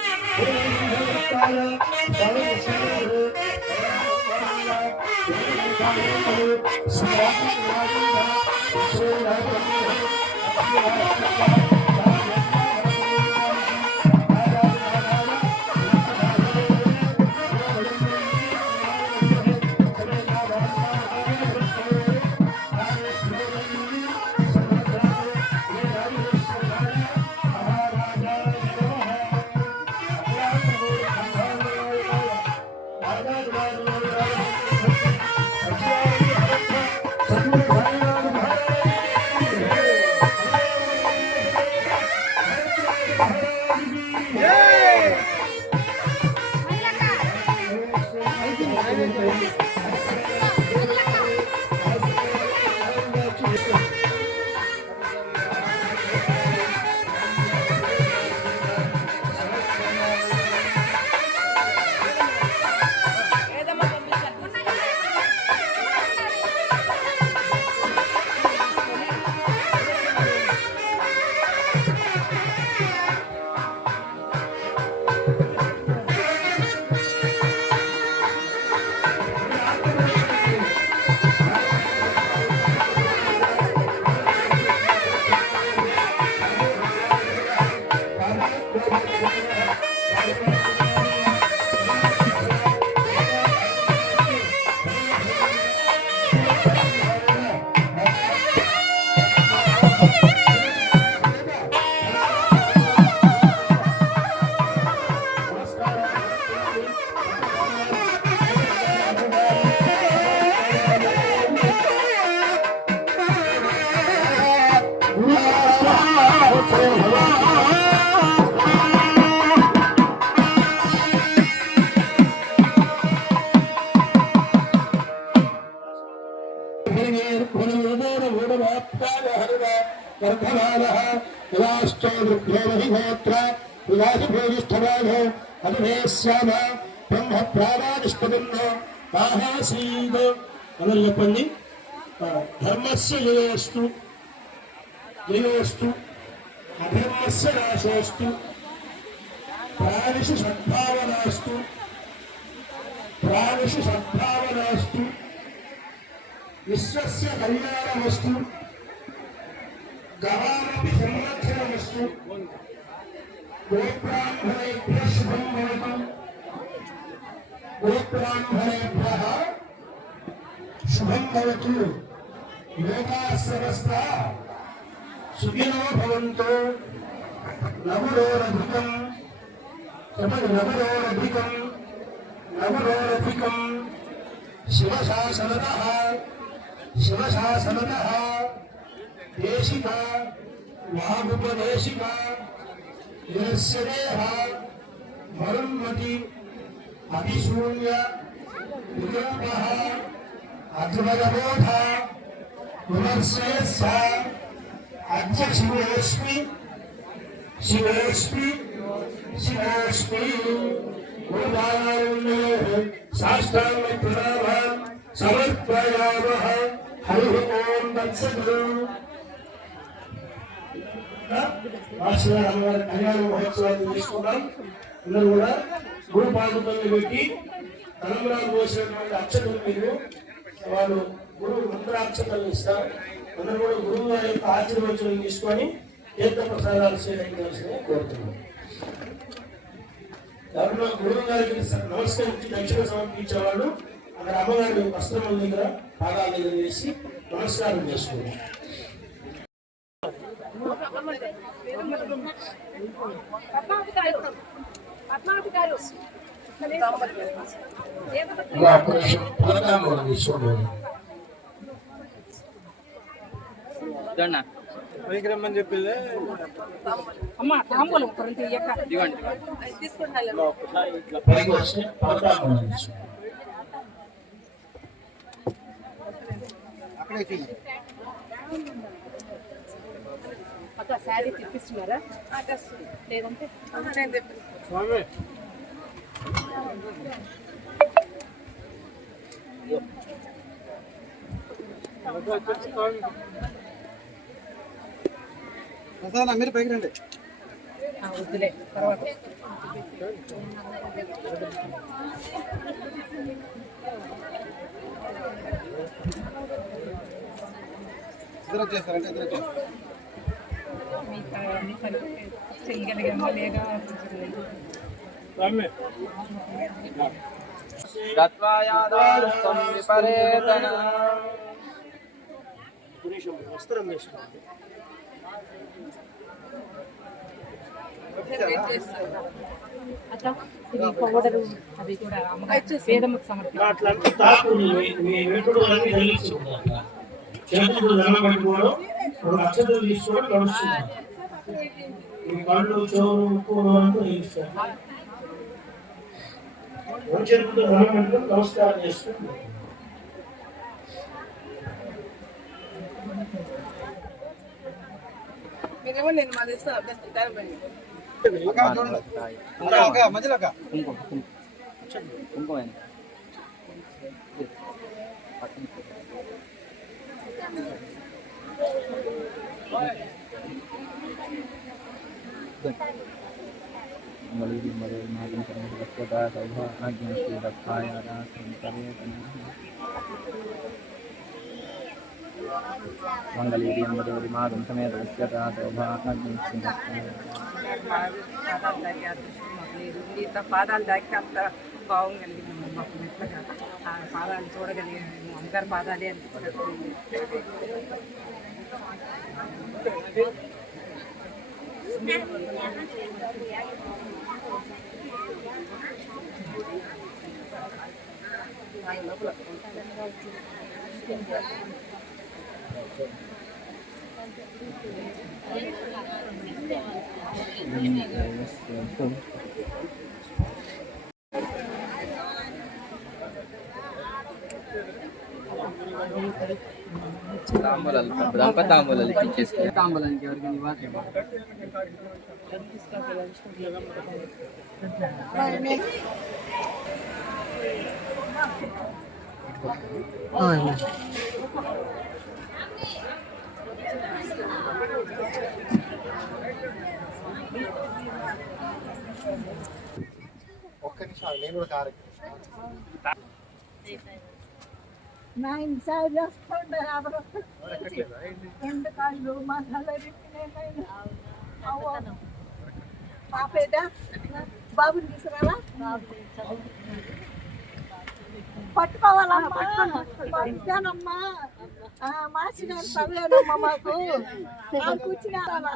गर्भमानः विलाश्चो वृद्धोमहिहोत्र विलासभोजिष्ठवानो अनुभेश्याम ब्रह्म प्राणादिष्टबन्धो माहासीद अनर చెప్పండి धर्मस्य जयोस्तु अधर्मस्य नाशोस्तु प्राणिषु सद्भावनास्तु विश्वस्य कल्याणमस्तु गवामपि संरक्षणमस्तु गोब्राह्मणेभ्यः शुभं भवतु गोब्राह्मणेभ्यः शुभं भवतु लोकाः समस्ताः सुखिनो भवन्तु नवरोरधिकं शिवशासनतः देशिका वागुपदेशिका यस्य देह मरुन्मति अभिशून्य विलोपः अद्वयबोध पुनर्श्रेयस्स अद्य शिवोऽस्मि गुरुवायूर्योः साष्टाङ्गप्रणामान् समर्पयामः हरिः ओं तत्सत् అమ్మవారి కళ్యాణ మహోత్సవాన్ని తీసుకున్నాం. అందరూ కూడా గురు పాదుకల్ని పెట్టి తలంబరాలు పోసినటువంటి అక్షతలు మీరు వాళ్ళు గురువు మంత్రాక్షతలు ఇస్తారు. అందరూ కూడా గురువు గారి యొక్క ఆశీర్వచనం తీసుకొని తీర్థ ప్రసాదాలు స్వీకరించాల్సిందిగా కోరుతున్నాం. ఎవరిలో గురువు గారికి నమస్కరించి దక్షిణ సమర్పించేవాళ్ళు అక్కడ అమ్మగారి వస్త్రముల దగ్గర పాదాల దగ్గర వేసి నమస్కారం చేసుకుంటారు. పైకి రమ్మని చెప్పింది అమ్మా తాంబూలం ఇవ్వండి. అక్క శారీ తెప్పిస్తున్నారా లేదంటే స్వామి మీరు పైకి రండి. వద్దులే తర్వాత ఇద్దరు వచ్చేస్తారంటే ఇద్దరు వచ్చేస్తారు. చేయగలిగామో లేదా వస్త్రం వేసుకోండి. అట్లా ఇది పౌడరు అది కూడా అమ్మగారు వేదమ్మకు సమర్పించారు. అట్లాంటి తాకుని మీ వెంటుడు అన్ని తగిలించుకున్నాక చేతులు దండబడిపోవడం రెండు అక్షతలు తీసుకోవడం నడుస్తున్నారు. మీ కళ్ళు చెవులు ముక్కు అంతా తగిలిస్తారు. రెండు చేతులతో దండం పెట్టుకుని నమస్కారం చేసుకుంటున్నారు. మీరేమో నేను మా దేశం మధ్యలో మంగళీర్యం సమేత ఇంత పాదాలు దాకి అంత భావం కలిగింది మాకు మెత్తగా. ఆ పాదాలు చూడగలిగాము. అమ్మగారి పాదాలే అనిపించగలిగింది. తాంబూలాలు ఇచ్చేసి తాంబూలానికి ఎవరికైనా ఇవ్వాలి. ఒక్క నిమిషం నేను కూడా కారు నా ఇన్సైడ్ చేస్తుండే రెండు కాళ్ళు మసాలా పాపేట బాబుని తీసుకురావా పట్టుకోవాలమ్మా పట్టుకోనమ్మా మాసి గారు చదివానమ్మా మాకు కూర్చుని రావాలా